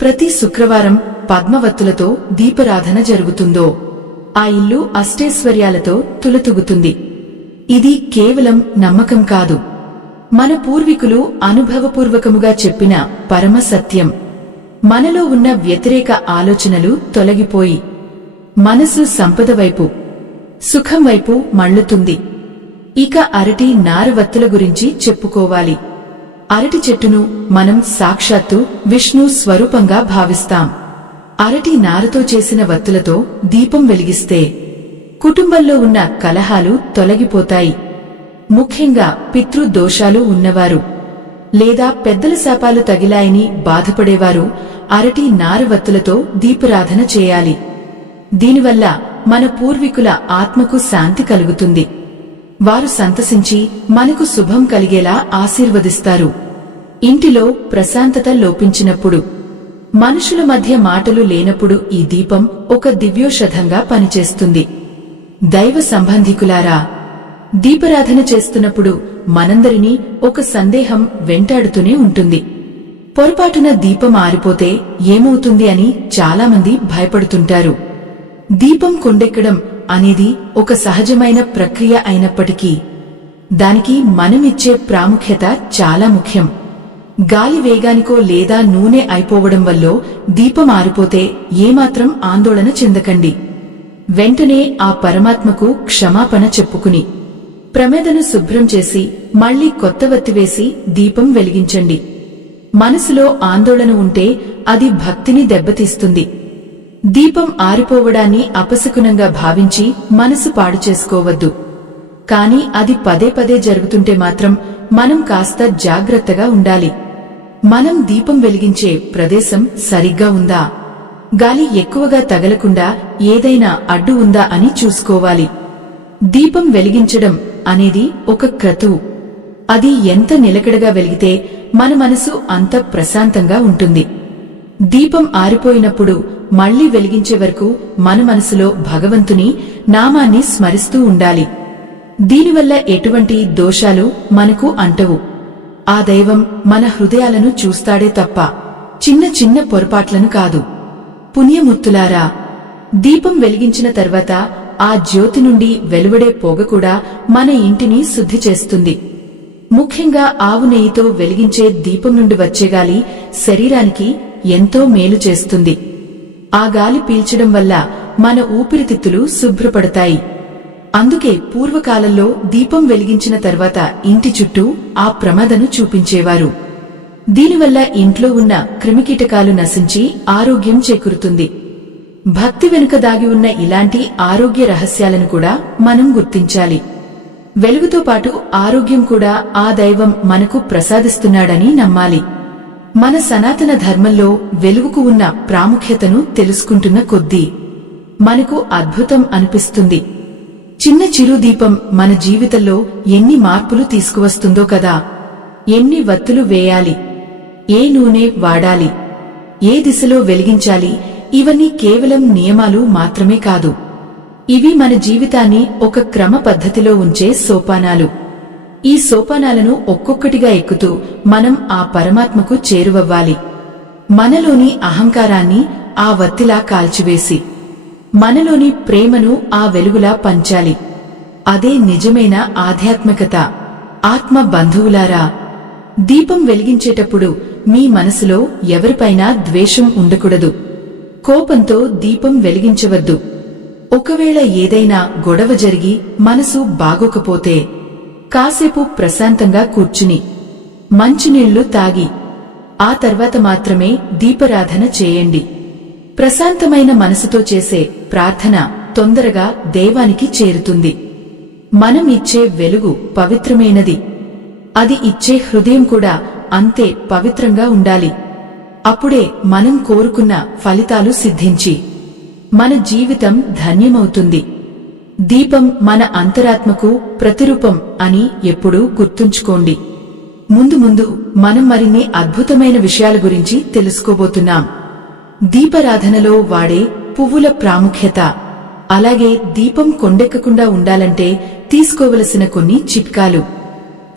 ప్రతి శుక్రవారం పద్మవత్తులతో దీపారాధన జరుగుతుందో ఆ ఇల్లు అష్టైశ్వర్యాలతో తులతూగుతుంది. ఇది కేవలం నమ్మకం కాదు, మన పూర్వీకులు అనుభవపూర్వకముగా చెప్పిన పరమ సత్యం. మనలో ఉన్న వ్యతిరేక ఆలోచనలు తొలగిపోయి మనసు సంపద వైపు, సుఖం వైపు మళ్లుతుంది. ఇక అరటి నారవత్తుల గురించి చెప్పుకోవాలి. అరటి చెట్టును మనం సాక్షాత్తు విష్ణు స్వరూపంగా భావిస్తాం. అరటి నారతో చేసిన వత్తులతో దీపం వెలిగిస్తే కుటుంబంలో ఉన్న కలహాలు తొలగిపోతాయి. ముఖ్యంగా పితృదోషాలు ఉన్నవారు లేదా పెద్దల శాపాలు తగిలాయని బాధపడేవారు అరటి నారవత్తులతో దీపారాధన చేయాలి. దీనివల్ల మన పూర్వీకుల ఆత్మకు శాంతి కలుగుతుంది. వారు సంతసించి మనకు శుభం కలిగేలా ఆశీర్వదిస్తారు. ఇంటిలో ప్రశాంతత లోపించినప్పుడు, మనుషుల మధ్య మాటలు లేనప్పుడు ఈ దీపం ఒక దివ్యోషధంగా పనిచేస్తుంది. దైవ సంబంధికులారా, దీపారాధన చేస్తున్నప్పుడు మనందరినీ ఒక సందేహం వెంటాడుతూనే ఉంటుంది. పొరపాటున దీపం ఆరిపోతే ఏమవుతుంది అని చాలామంది భయపడుతుంటారు. దీపం కొండెక్కడం అనేది ఒక సహజమైన ప్రక్రియ అయినప్పటికీ దానికి మనమిచ్చే ప్రాముఖ్యత చాలా ముఖ్యం. గాలి వేగానికో లేదా నూనె అయిపోవడం వల్లో దీపం ఆరిపోతే ఏమాత్రం ఆందోళన చెందకండి. వెంటనే ఆ పరమాత్మకు క్షమాపణ చెప్పుకుని ప్రమేదను శుభ్రం చేసి మళ్లీ కొత్త వత్తి వేసి దీపం వెలిగించండి. మనసులో ఆందోళన ఉంటే అది భక్తిని దెబ్బతీస్తుంది. దీపం ఆరిపోవడాన్ని అపశకునంగా భావించి మనసు పాడు చేసుకోవద్దు. కాని అది పదే పదే జరుగుతుంటే మాత్రం మనం కాస్త జాగ్రత్తగా ఉండాలి. మనం దీపం వెలిగించే ప్రదేశం సరిగ్గా ఉందా, గాలి ఎక్కువగా తగలకుండా ఏదైనా అడ్డు ఉందా అని చూసుకోవాలి. దీపం వెలిగించడం అనేది ఒక క్రతువు. అది ఎంత నిలకడగా వెలిగితే మన మనసు అంత ప్రశాంతంగా ఉంటుంది. దీపం ఆరిపోయినప్పుడు మళ్లీ వెలిగించే వరకు మన మనసులో భగవంతుని నామాన్ని స్మరిస్తూ ఉండాలి. దీనివల్ల ఎటువంటి దోషాలు మనకు అంటవు. ఆ దైవం మన హృదయాలను చూస్తాడే తప్ప చిన్న చిన్న పొరపాట్లను కాదు. పుణ్యముత్తులారా, దీపం వెలిగించిన తర్వాత ఆ జ్యోతి నుండి వెలువడే పొగ కూడా మన ఇంటిని శుద్ధి చేస్తుంది. ముఖ్యంగా ఆవు నెయ్యితో వెలిగించే దీపం నుండి వచ్చే గాలి శరీరానికి ఎంతో మేలు చేస్తుంది. ఆ గాలి పీల్చడం వల్ల మన ఊపిరితిత్తులు శుభ్రపడతాయి. అందుకే పూర్వకాలంలో దీపం వెలిగించిన తర్వాత ఇంటి చుట్టూ ఆ ప్రమదను చూపించేవారు. దీనివల్ల ఇంట్లో ఉన్న క్రిమికీటకాలు నశించి ఆరోగ్యం చేకూరుతుంది. భక్తి వెనుక దాగి ఉన్న ఇలాంటి ఆరోగ్య రహస్యాలను కూడా మనం గుర్తించాలి. వెలుగుతో పాటు ఆరోగ్యం కూడా ఆ దైవం మనకు ప్రసాదిస్తున్నాడని నమ్మాలి. మన సనాతన ధర్మంలో వెలుగుకు ఉన్న ప్రాముఖ్యతను తెలుసుకుంటున్న కొద్దీ మనకు అద్భుతం అనిపిస్తుంది. చిన్న చిరు దీపం మన జీవితంలో ఎన్ని మార్పులు తీసుకువస్తుందో కదా. ఎన్ని వత్తులు వేయాలి, ఏ నూనె వాడాలి, ఏ దిశలో వెలిగించాలి, ఇవన్నీ కేవలం నియమాలు మాత్రమే కాదు. ఇవి మన జీవితాన్ని ఒక క్రమ పద్ధతిలో ఉంచే సోపానాలు. ఈ సోపానాలను ఒక్కొక్కటిగా ఎక్కుతూ మనం ఆ పరమాత్మకు చేరువవ్వాలి. మనలోని అహంకారాన్ని ఆ వత్తిలా కాల్చివేసి మనలోని ప్రేమను ఆ వెలుగులా పంచాలి. అదే నిజమైన ఆధ్యాత్మికత. ఆత్మ బంధువులారా, దీపం వెలిగించేటప్పుడు మీ మనసులో ఎవరిపైనా ద్వేషం ఉండకూడదు. కోపంతో దీపం వెలిగించవద్దు. ఒకవేళ ఏదైనా గొడవ జరిగి మనసు బాగోకపోతే కాసేపు ప్రశాంతంగా కూర్చుని మంచినీళ్లు తాగి ఆ తర్వాత మాత్రమే దీపారాధన చేయండి. ప్రశాంతమైన మనసుతో చేసే ప్రార్థన తొందరగా దైవానికి చేరుతుంది. మనం ఇచ్చే వెలుగు పవిత్రమైనది. అది ఇచ్చే హృదయం కూడా అంతే పవిత్రంగా ఉండాలి. అప్పుడే మనం కోరుకున్న ఫలితాలు సిద్ధించి మన జీవితం ధన్యమవుతుంది. దీపం మన అంతరాత్మకు ప్రతిరూపం అని ఎప్పుడూ గుర్తుంచుకోండి. ముందు ముందు మనం మరిన్ని అద్భుతమైన విషయాల గురించి తెలుసుకోబోతున్నాం. దీపారాధనలో వాడే పువ్వుల ప్రాముఖ్యత, అలాగే దీపం కొండెక్కకుండా ఉండాలంటే తీసుకోవలసిన కొన్ని చిట్కాలు,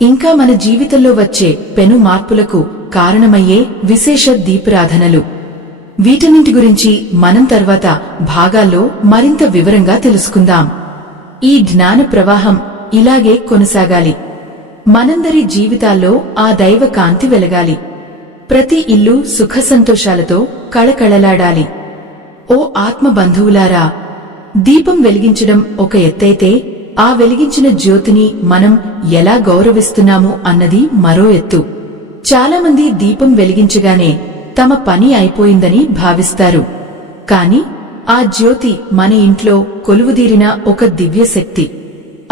ఇంకా మన జీవితంలో వచ్చే పెను మార్పులకు కారణమయ్యే విశేష దీపారాధనలు, వీటన్నింటి గురించి మనం తర్వాత భాగాల్లో మరింత వివరంగా తెలుసుకుందాం. ఈ జ్ఞాన ప్రవాహం ఇలాగే కొనసాగాలి. మనందరి జీవితాల్లో ఆ దైవ కాంతి వెలగాలి. ప్రతి ఇల్లు సుఖ సంతోషాలతో కళకళలాడాలి. ఓ ఆత్మ బంధువులారా, దీపం వెలిగించడం ఒక ఎత్తైతే ఆ వెలిగించిన జ్యోతిని మనం ఎలా గౌరవిస్తున్నాము అన్నది మరో ఎత్తు. చాలామంది దీపం వెలిగించగానే తమ పని అయిపోయిందని భావిస్తారు. కాని ఆ జ్యోతి మన ఇంట్లో కొలువుదీరిన ఒక దివ్య శక్తి.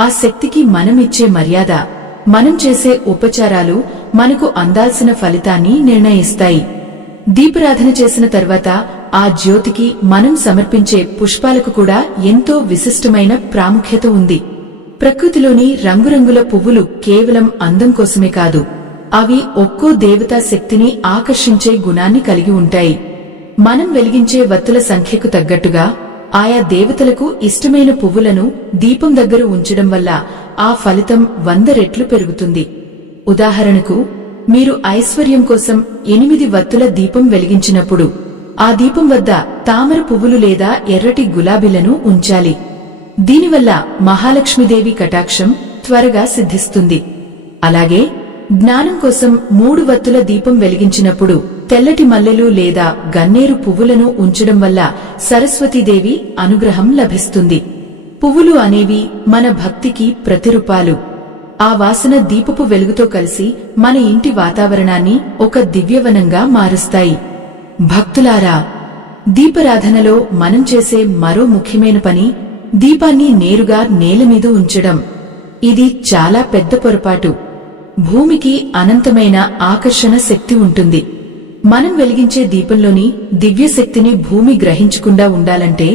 ఆ శక్తికి మనమిచ్చే మర్యాద, మనం చేసే ఉపచారాలు మనకు అందాల్సిన ఫలితాన్ని నిర్ణయిస్తాయి. దీపారాధన చేసిన తర్వాత ఆ జ్యోతికి మనం సమర్పించే పుష్పాలకు కూడా ఎంతో విశిష్టమైన ప్రాముఖ్యత ఉంది. ప్రకృతిలోని రంగురంగుల పువ్వులు కేవలం అందం కోసమే కాదు, అవి ఒక్కో దేవతా శక్తిని ఆకర్షించే గుణాన్ని కలిగి ఉంటాయి. మనం వెలిగించే వత్తుల సంఖ్యకు తగ్గట్టుగా ఆయా దేవతలకు ఇష్టమైన పువ్వులను దీపం దగ్గర ఉంచడం వల్ల ఆ ఫలితం 100 రెట్లు పెరుగుతుంది. ఉదాహరణకు, మీరు ఐశ్వర్యం కోసం 8 వత్తుల దీపం వెలిగించినప్పుడు ఆ దీపం వద్ద తామర పువ్వులు లేదా ఎర్రటి గులాబీలను ఉంచాలి. దీనివల్ల మహాలక్ష్మీదేవి కటాక్షం త్వరగా సిద్ధిస్తుంది. అలాగే జ్ఞానం కోసం 3 వత్తుల దీపం వెలిగించినప్పుడు తెల్లటి మల్లెలు లేదా గన్నేరు పువ్వులను ఉంచడం వల్ల సరస్వతీదేవి అనుగ్రహం లభిస్తుంది. పువ్వులు అనేవి మన భక్తికి ప్రతిరూపాలు. ఆ వాసన దీపపు వెలుగుతో కలిసి మన ఇంటి వాతావరణాన్ని ఒక దివ్యవనంగా మారుస్తాయి. భక్తులారా, దీపారాధనలో మనం చేసే మరో ముఖ్యమైన పని దీపాన్ని నేరుగా నేలమీద ఉంచడం. ఇది చాలా పెద్ద పొరపాటు. భూమికి అనంతమైన ఆకర్షణ శక్తి ఉంటుంది. మనం వెలిగించే దీపంలోని దివ్యశక్తిని భూమి గ్రహించకుండా ఉండాలంటే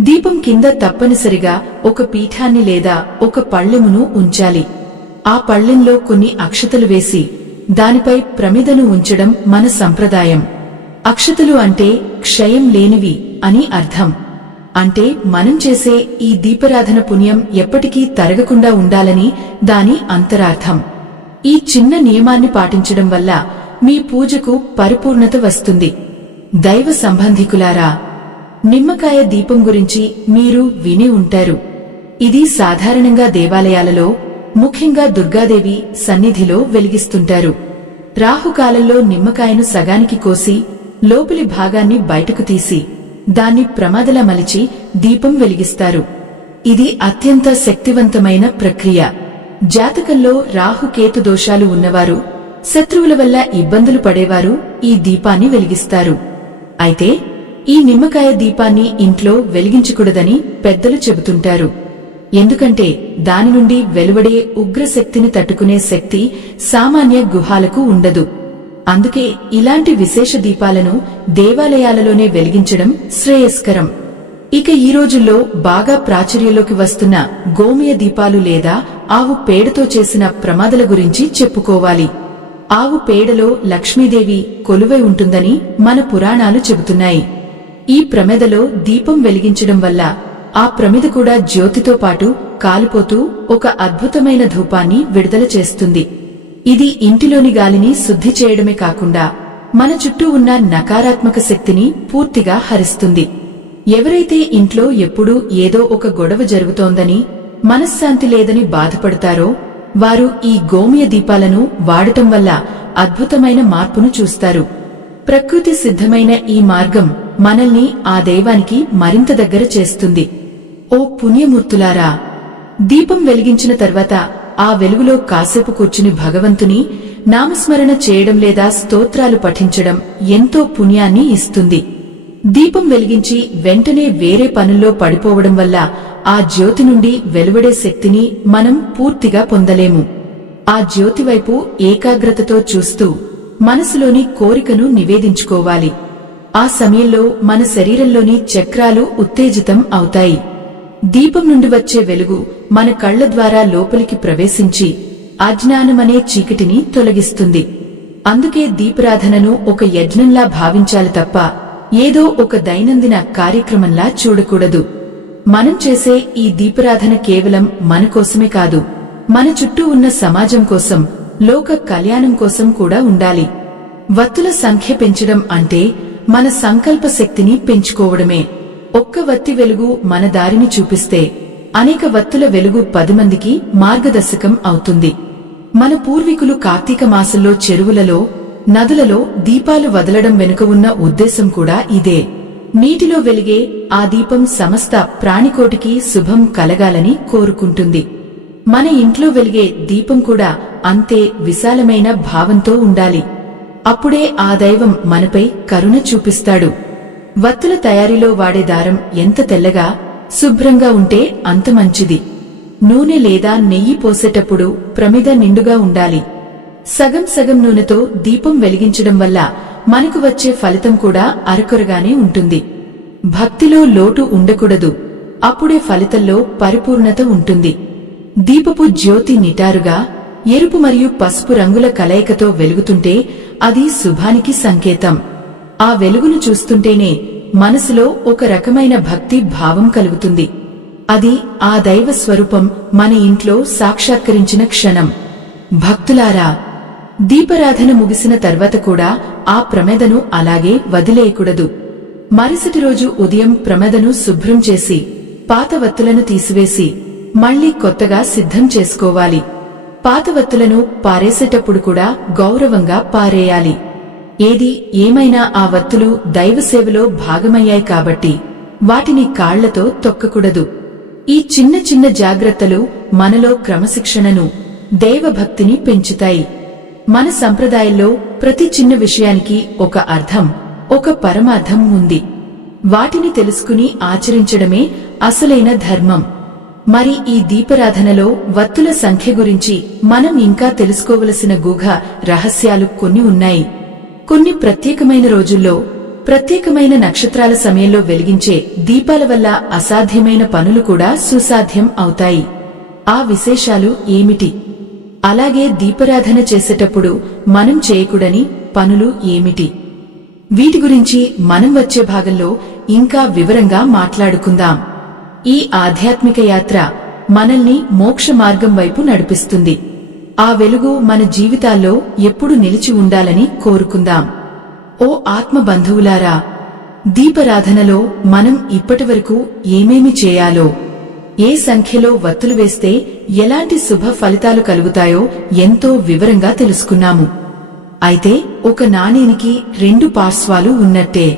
దీపం కింద తప్పనిసరిగా ఒక పీఠాన్ని లేదా ఒక పళ్ళెమును ఉంచాలి. ఆ పళ్ళెంలో కొన్ని అక్షతలు వేసి దానిపై ప్రమిదను ఉంచడం మన సంప్రదాయం. అక్షతలు అంటే క్షయం లేనివి అని అర్థం. అంటే మనం చేసే ఈ దీపారాధన పుణ్యం ఎప్పటికీ తరగకుండా ఉండాలని దాని అంతరార్థం. ఈ చిన్న నియమాన్ని పాటించడం వల్ల మీ పూజకు పరిపూర్ణత వస్తుంది. దైవ సంబంధికులారా, నిమ్మకాయ దీపం గురించి మీరు విని ఉంటారు. ఇది సాధారణంగా దేవాలయాలలో, ముఖ్యంగా దుర్గాదేవి సన్నిధిలో వెలిగిస్తుంటారు. రాహుకాలంలో నిమ్మకాయను సగానికి కోసి లోపలి భాగాన్ని బయటకు తీసి దాన్ని ప్రమాదలా మలిచి దీపం వెలిగిస్తారు. ఇది అత్యంత శక్తివంతమైన ప్రక్రియ. జాతకంలో రాహుకేతు దోషాలు ఉన్నవారు, శత్రువుల వల్ల ఇబ్బందులు పడేవారు ఈ దీపాన్ని వెలిగిస్తారు. అయితే ఈ నిమ్మకాయ దీపాన్ని ఇంట్లో వెలిగించకూడదని పెద్దలు చెబుతుంటారు. ఎందుకంటే దాని నుండి వెలువడే ఉగ్రశక్తిని తట్టుకునే శక్తి సామాన్య గుహాలకు ఉండదు. అందుకే ఇలాంటి విశేష దీపాలను దేవాలయాలలోనే వెలిగించడం శ్రేయస్కరం. ఇక ఈ రోజుల్లో బాగా ప్రాచుర్యంలోకి వస్తున్న గోమయ దీపాలు లేదా ఆవు పేడతో చేసిన ప్రమాదల గురించి చెప్పుకోవాలి. ఆవు పేడలో లక్ష్మీదేవి కొలువై ఉంటుందని మన పురాణాలు చెబుతున్నాయి. ఈ ప్రమిదలో దీపం వెలిగించడం వల్ల ఆ ప్రమిద కూడా జ్యోతితో పాటు కాలిపోతూ ఒక అద్భుతమైన ధూపాన్ని విడుదల చేస్తుంది. ఇది ఇంటిలోని గాలిని శుద్ధి చేయడమే కాకుండా మన చుట్టూ ఉన్న నకారాత్మక శక్తిని పూర్తిగా హరిస్తుంది. ఎవరైతే ఇంట్లో ఎప్పుడూ ఏదో ఒక గొడవ జరుగుతోందని, మనశ్శాంతి లేదని బాధపడతారో వారు ఈ గోమయ దీపాలను వాడటం వల్ల అద్భుతమైన మార్పును చూస్తారు. ప్రకృతి సిద్ధమైన ఈ మార్గం మనల్ని ఆ దైవానికి మరింత దగ్గర చేస్తుంది. ఓ పుణ్యమూర్తులారా, దీపం వెలిగించిన తర్వాత ఆ వెలుగులో కాసేపు కూర్చుని భగవంతుని నామస్మరణ చేయడం లేదా స్తోత్రాలు పఠించడం ఎంతో పుణ్యాన్ని ఇస్తుంది. దీపం వెలిగించి వెంటనే వేరే పనుల్లో పడిపోవడం వల్ల ఆ జ్యోతి నుండి వెలువడే శక్తిని మనం పూర్తిగా పొందలేము. ఆ జ్యోతి వైపు ఏకాగ్రతతో చూస్తూ మనసులోని కోరికను నివేదించుకోవాలి. ఆ సమయంలో మన శరీరంలోని చక్రాలు ఉత్తేజితం అవుతాయి. దీపం నుండి వచ్చే వెలుగు మన కళ్ల ద్వారా లోపలికి ప్రవేశించి అజ్ఞానమనే చీకటిని తొలగిస్తుంది. అందుకే దీపారాధనను ఒక యజ్ఞంలా భావించాలి తప్ప ఏదో ఒక దైనందిన కార్యక్రమంలా చూడకూడదు. మనం చేసే ఈ దీపారాధన కేవలం మన కోసమే కాదు, మన చుట్టూ ఉన్న సమాజం కోసం, లోక కళ్యాణం కోసం కూడా ఉండాలి. వత్తుల సంఖ్య పెంచడం అంటే మన సంకల్ప శక్తిని పెంచుకోవడమే. ఒక్క వత్తి వెలుగు మన దారిని చూపిస్తే అనేక వత్తుల వెలుగు 10 మందికి మార్గదర్శకం అవుతుంది. మన పూర్వీకులు కార్తీక మాసంలో చెరువులలో, నదులలో దీపాలు వదలడం వెనుక ఉన్న ఉద్దేశం కూడా ఇదే. నీటిలో వెలిగే ఆ దీపం సమస్త ప్రాణికోటికి శుభం కలగాలని కోరుకుంటుంది. మన ఇంట్లో వెలిగే దీపం కూడా అంతే విశాలమైన భావంతో ఉండాలి. అప్పుడే ఆ దైవం మనపై కరుణ చూపిస్తాడు. వత్తుల తయారీలో వాడే దారం ఎంత తెల్లగా, శుభ్రంగా ఉంటే అంత మంచిది. నూనె లేదా నెయ్యి పోసేటప్పుడు ప్రమిద నిండుగా ఉండాలి. సగం సగం నూనెతో దీపం వెలిగించడం వల్ల మనకు వచ్చే ఫలితం కూడా అరకొరగానే ఉంటుంది. భక్తిలో లోటు ఉండకూడదు. అప్పుడే ఫలితంలో పరిపూర్ణత ఉంటుంది. దీపపు జ్యోతి నిటారుగా ఎరుపు మరియు పసుపు రంగుల కలయికతో వెలుగుతుంటే అది శుభానికి సంకేతం. ఆ వెలుగును చూస్తుంటేనే మనసులో ఒక రకమైన భక్తి భావం కలుగుతుంది. అది ఆ దైవ స్వరూపం మన ఇంట్లో సాక్షాత్కరించిన క్షణం. భక్తులారా, దీపారాధన ముగిసిన తర్వాత కూడా ఆ ప్రమిదను అలాగే వదిలేయకూడదు. మరుసటి రోజు ఉదయం ప్రమిదను శుభ్రం చేసి పాత వత్తులను తీసివేసి మళ్లీ కొత్తగా సిద్ధం చేసుకోవాలి. పాత వత్తులను పారేసేటప్పుడు కూడా గౌరవంగా పారేయాలి. ఏది ఏమైనా ఆ వత్తులు దైవసేవలో భాగమయ్యాయి కాబట్టి వాటిని కాళ్లతో తొక్కకూడదు. ఈ చిన్న చిన్న జాగ్రత్తలు మనలో క్రమశిక్షణను, దైవభక్తిని పెంచుతాయి. మన సంప్రదాయంలో ప్రతి చిన్న విషయానికి ఒక అర్థం, ఒక పరమార్థం ఉంది. వాటిని తెలుసుకుని ఆచరించడమే అసలైన ధర్మం. మరి ఈ దీపారాధనలో వత్తుల సంఖ్య గురించి మనం ఇంకా తెలుసుకోవలసిన గూఢ రహస్యాలు కొన్ని ఉన్నాయి. కొన్ని ప్రత్యేకమైన రోజుల్లో, ప్రత్యేకమైన నక్షత్రాల సమయంలో వెలిగించే దీపాల వల్ల అసాధ్యమైన పనులు కూడా సుసాధ్యం అవుతాయి. ఆ విశేషాలు ఏమిటి? అలాగే దీపారాధన చేసేటప్పుడు మనం చేయకూడని పనులు ఏమిటి? వీటి గురించి మనం వచ్చే భాగంలో ఇంకా వివరంగా మాట్లాడుకుందాం. ఈ ఆధ్యాత్మిక యాత్ర మనల్ని మోక్ష మార్గం వైపు నడిపిస్తుంది. ఆ వెలుగు మన జీవితాల్లో ఎప్పుడు నిలిచి ఉండాలని కోరుకుందాం. ఓ ఆత్మ బంధువులారా, దీపారాధనలో మనం ఇప్పటివరకు ఏమేమి చేయాలో, ఏ సంఖ్యలో వత్తులు వేస్తే ఎలాంటి శుభ ఫలితాలు కలుగుతాయో ఎంతో వివరంగా తెలుసుకున్నాము. అయితే ఒక నాణేనికి రెండు పార్శ్వాలు ఉన్నట్టే.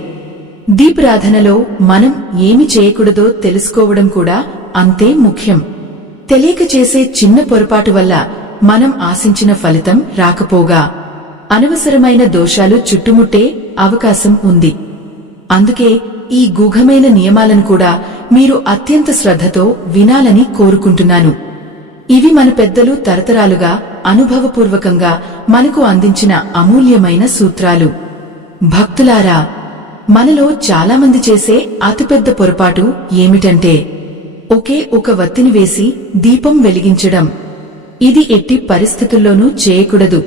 దీపారాధనలో మనం ఏమి చేయకూడదో తెలుసుకోవడం కూడా అంతే ముఖ్యం. తెలియక చేసే చిన్న పొరపాటు వల్ల మనం ఆశించిన ఫలితం రాకపోగా అనవసరమైన దోషాలు చుట్టుముట్టే అవకాశం ఉంది. అందుకే ఈ గూఢమైన నియమాలను కూడా మీరు అత్యంత శ్రద్ధతో వినాలని కోరుకుంటున్నాను. ఇవి మన పెద్దలు తరతరాలుగా అనుభవపూర్వకంగా మనకు అందించిన అమూల్యమైన సూత్రాలు. భక్తులారా, మనలో చాలామంది చేసే అతిపెద్ద పొరపాటు ఏమిటంటే ఒకే ఒక వత్తిని వేసి దీపం వెలిగించడం. ఇది ఎట్టి పరిస్థితుల్లోనూ చేయకూడదు.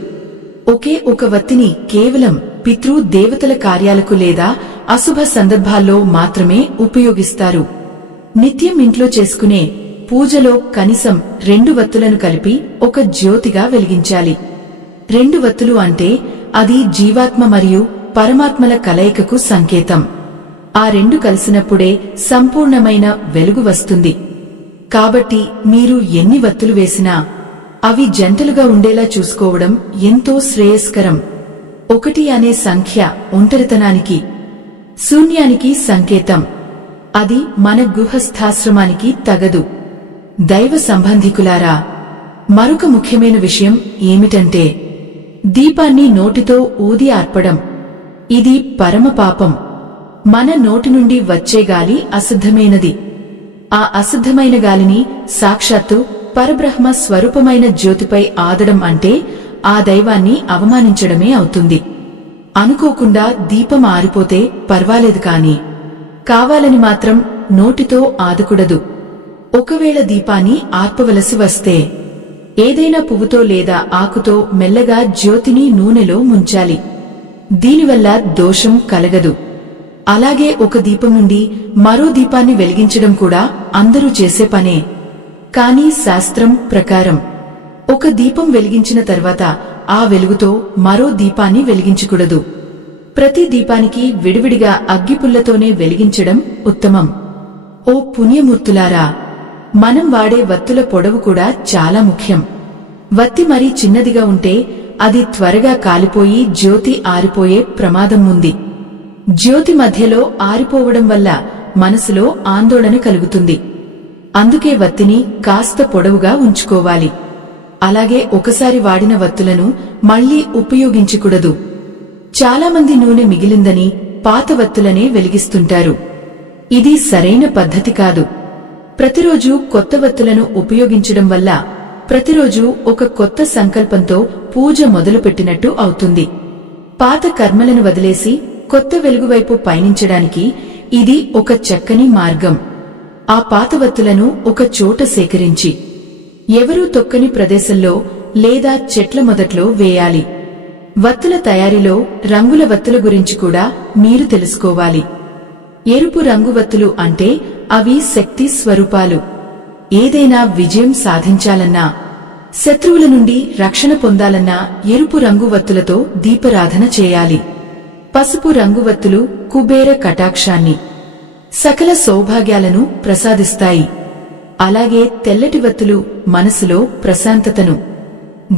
ఒకే ఒక వత్తిని కేవలం పితృ దేవతల కార్యాలకు లేదా అశుభ సందర్భాల్లో మాత్రమే ఉపయోగిస్తారు. నిత్యం ఇంట్లో చేసుకునే పూజలో కనీసం 2 వత్తులను కలిపి ఒక జ్యోతిగా వెలిగించాలి. 2 వత్తులు అంటే అది జీవాత్మ మరియు పరమాత్మల కలయికకు సంకేతం. ఆ 2 కలిసినప్పుడే సంపూర్ణమైన వెలుగు వస్తుంది. కాబట్టి మీరు ఎన్ని వత్తులు వేసినా అవి జంటలుగా ఉండేలా చూసుకోవడం ఎంతో శ్రేయస్కరం. 1 అనే సంఖ్య ఒంటరితనానికి, శూన్యానికి సంకేతం. అది మన గృహస్థాశ్రమానికి తగదు. దైవ సంబంధికులారా, మరొక ముఖ్యమైన విషయం ఏమిటంటే దీపాన్ని నోటితో ఊది ఆర్పడం. ఇది పరమ పాపం. మన నోటి నుండి వచ్చే గాలి అశుద్ధమైనది. ఆ అశుద్ధమైన గాలిని సాక్షాత్తు పరబ్రహ్మ స్వరూపమైన జ్యోతిపై ఆదడం అంటే ఆ దైవాన్ని అవమానించడమే అవుతుంది. అనుకోకుండా దీపం ఆరిపోతే పర్వాలేదు, కాని కావాలని మాత్రం నోటితో ఆదకూడదు. ఒకవేళ దీపాన్ని ఆర్పవలసి వస్తే ఏదైనా పువ్వుతో లేదా ఆకుతో మెల్లగా జ్యోతిని నూనెలో ముంచాలి. దీనివల్ల దోషం కలగదు. అలాగే ఒక దీపం నుండి మరో దీపాన్ని వెలిగించడం కూడా అందరూ చేసే పనే. కానీ శాస్త్రం ప్రకారం ఒక దీపం వెలిగించిన తర్వాత ఆ వెలుగుతో మరో దీపాన్ని వెలిగించకూడదు. ప్రతి దీపానికి విడివిడిగా అగ్గిపుల్లతోనే వెలిగించడం ఉత్తమం. ఓ పుణ్యమూర్తులారా, మనం వాడే వత్తుల పొడవు కూడా చాలా ముఖ్యం. వత్తి మరీ చిన్నదిగా ఉంటే అది త్వరగా కాలిపోయి జ్యోతి ఆరిపోయే ప్రమాదం ఉంది. జ్యోతి మధ్యలో ఆరిపోవడం వల్ల మనసులో ఆందోళన కలుగుతుంది. అందుకే వత్తిని కాస్త పొడవుగా ఉంచుకోవాలి. అలాగే ఒకసారి వాడిన వత్తులను మళ్లీ ఉపయోగించకూడదు. చాలామంది నూనె మిగిలిందని పాత వత్తులనే వెలిగిస్తుంటారు. ఇది సరైన పద్ధతి కాదు. ప్రతిరోజు కొత్త వత్తులను ఉపయోగించడం వల్ల ప్రతిరోజు ఒక కొత్త సంకల్పంతో పూజ మొదలుపెట్టినట్టు అవుతుంది. పాత కర్మలను వదిలేసి కొత్త వెలుగువైపు పయనించడానికి ఇది ఒక చక్కని మార్గం. ఆ పాత వత్తులను ఒక చోట సేకరించి ఎవరూ తొక్కని ప్రదేశంలో లేదా చెట్ల మొదట్లో వేయాలి. వత్తుల తయారీలో రంగుల వత్తుల గురించి కూడా మీరు తెలుసుకోవాలి. ఎరుపు రంగు వత్తులు అంటే అవి శక్తి స్వరూపాలు. ఏదైనా విజయం సాధించాలన్నా, శత్రువుల నుండి రక్షణ పొందాలన్నా ఎరుపు రంగు వత్తులతో దీపారాధన చేయాలి. పసుపు రంగు వత్తులు కుబేర కటాక్షాన్ని, సకల సౌభాగ్యాలను ప్రసాదిస్తాయి. అలాగే తెల్లటి వత్తులు మనసులో ప్రశాంతతను,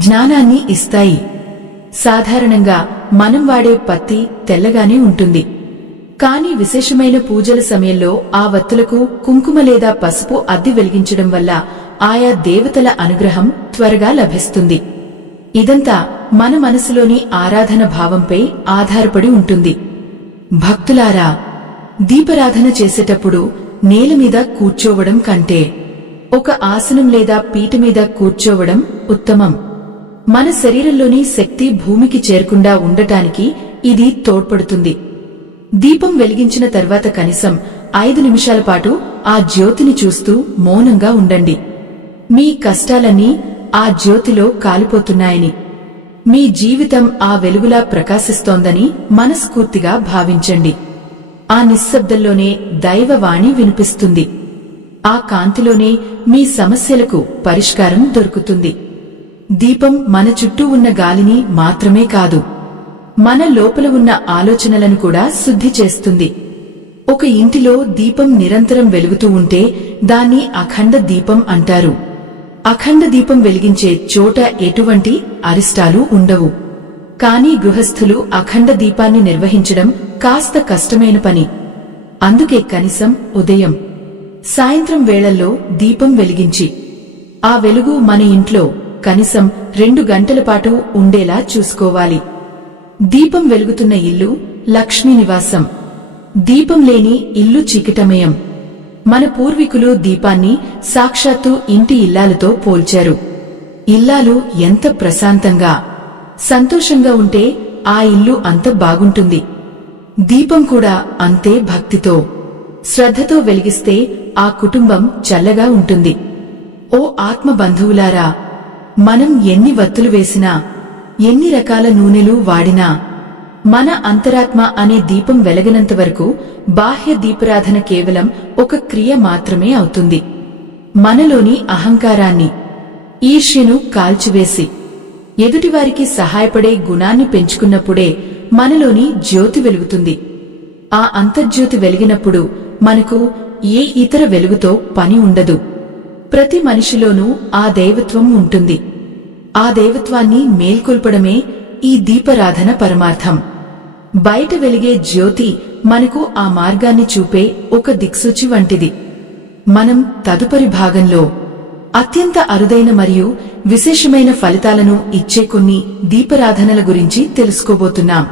జ్ఞానాన్ని ఇస్తాయి. సాధారణంగా మనం వాడే పత్తి తెల్లగానే ఉంటుంది. కానీ విశేషమైన పూజల సమయంలో ఆ వత్తులకు కుంకుమ లేదా పసుపు అద్ది వెలిగించడం వల్ల ఆయా దేవతల అనుగ్రహం త్వరగా లభిస్తుంది. ఇదంతా మన మనసులోని ఆరాధన భావంపై ఆధారపడి ఉంటుంది. భక్తులారా, దీపారాధన చేసేటప్పుడు నేల మీద కూర్చోవడం కంటే ఒక ఆసనం లేదా పీట మీద కూర్చోవడం ఉత్తమం. మన శరీరంలోని శక్తి భూమికి చేరకుండా ఉండటానికి ఇది తోడ్పడుతుంది. దీపం వెలిగించిన తర్వాత కనీసం 5 నిమిషాల పాటు ఆ జ్యోతిని చూస్తూ మౌనంగా ఉండండి. మీ కష్టాలన్నీ ఆ జ్యోతిలో కాలిపోతున్నాయని, మీ జీవితం ఆ వెలుగులా ప్రకాశిస్తోందని మనస్ఫూర్తిగా భావించండి. ఆ నిశ్శబ్దంలోనే దైవవాణి వినిపిస్తుంది. ఆ కాంతిలోనే మీ సమస్యలకు పరిష్కారం దొరుకుతుంది. దీపం మన చుట్టూ ఉన్న గాలిని మాత్రమే కాదు, మన లోపల ఉన్న ఆలోచనలను కూడా శుద్ధి చేస్తుంది. ఒక ఇంటిలో దీపం నిరంతరం వెలుగుతూ ఉంటే దాన్ని అఖండ దీపం అంటారు. అఖండ దీపం వెలిగించే చోట ఎటువంటి అరిష్టాలు ఉండవు. కానీ గృహస్థులు అఖండ దీపాన్ని నిర్వహించడం కాస్త కష్టమైన పని. అందుకే కనీసం ఉదయం, సాయంత్రం వేళల్లో దీపం వెలిగించి ఆ వెలుగు మన ఇంట్లో కనీసం 2 గంటల పాటు ఉండేలా చూసుకోవాలి. దీపం వెలుగుతున్న ఇల్లు లక్ష్మీ నివాసం. దీపం లేని ఇల్లు చీకటమయం. మన పూర్వీకులు దీపాన్ని సాక్షాత్తు ఇంటి ఇల్లాలతో పోల్చారు. ఇల్లాలు ఎంత ప్రశాంతంగా, సంతోషంగా ఉంటే ఆ ఇల్లు అంత బాగుంటుంది. దీపం కూడా అంతే భక్తితో, శ్రద్ధతో వెలిగిస్తే ఆ కుటుంబం చల్లగా ఉంటుంది. ఓ ఆత్మ బంధువులారా, మనం ఎన్ని వత్తులు వేసినా, ఎన్ని రకాల నూనెలు వాడినా, మన అంతరాత్మ అనే దీపం వెలగనంత వరకు బాహ్య దీపారాధన కేవలం ఒక క్రియ మాత్రమే అవుతుంది. మనలోని అహంకారాన్ని, ఈర్ష్యను కాల్చివేసి ఎదుటివారికి సహాయపడే గుణాన్ని పెంచుకున్నప్పుడే మనలోని జ్యోతి వెలుగుతుంది. ఆ అంతర్జ్యోతి వెలిగినప్పుడు మనకు ఏ ఇతర వెలుగుతో పని ఉండదు. ప్రతి మనిషిలోనూ ఆ దైవత్వం ఉంటుంది. ఆ దైవత్వాన్ని మేల్కొల్పడమే ఈ దీపారాధన పరమార్థం. బయట వెలిగే జ్యోతి మనకు ఆ మార్గాన్ని చూపే ఒక దిక్సూచి వంటిది. మనం తదుపరి భాగంలో అత్యంత అరుదైన మరియు విశేషమైన ఫలితాలను ఇచ్చే కొన్ని దీపారాధనల గురించి తెలుసుకోబోతున్నాం.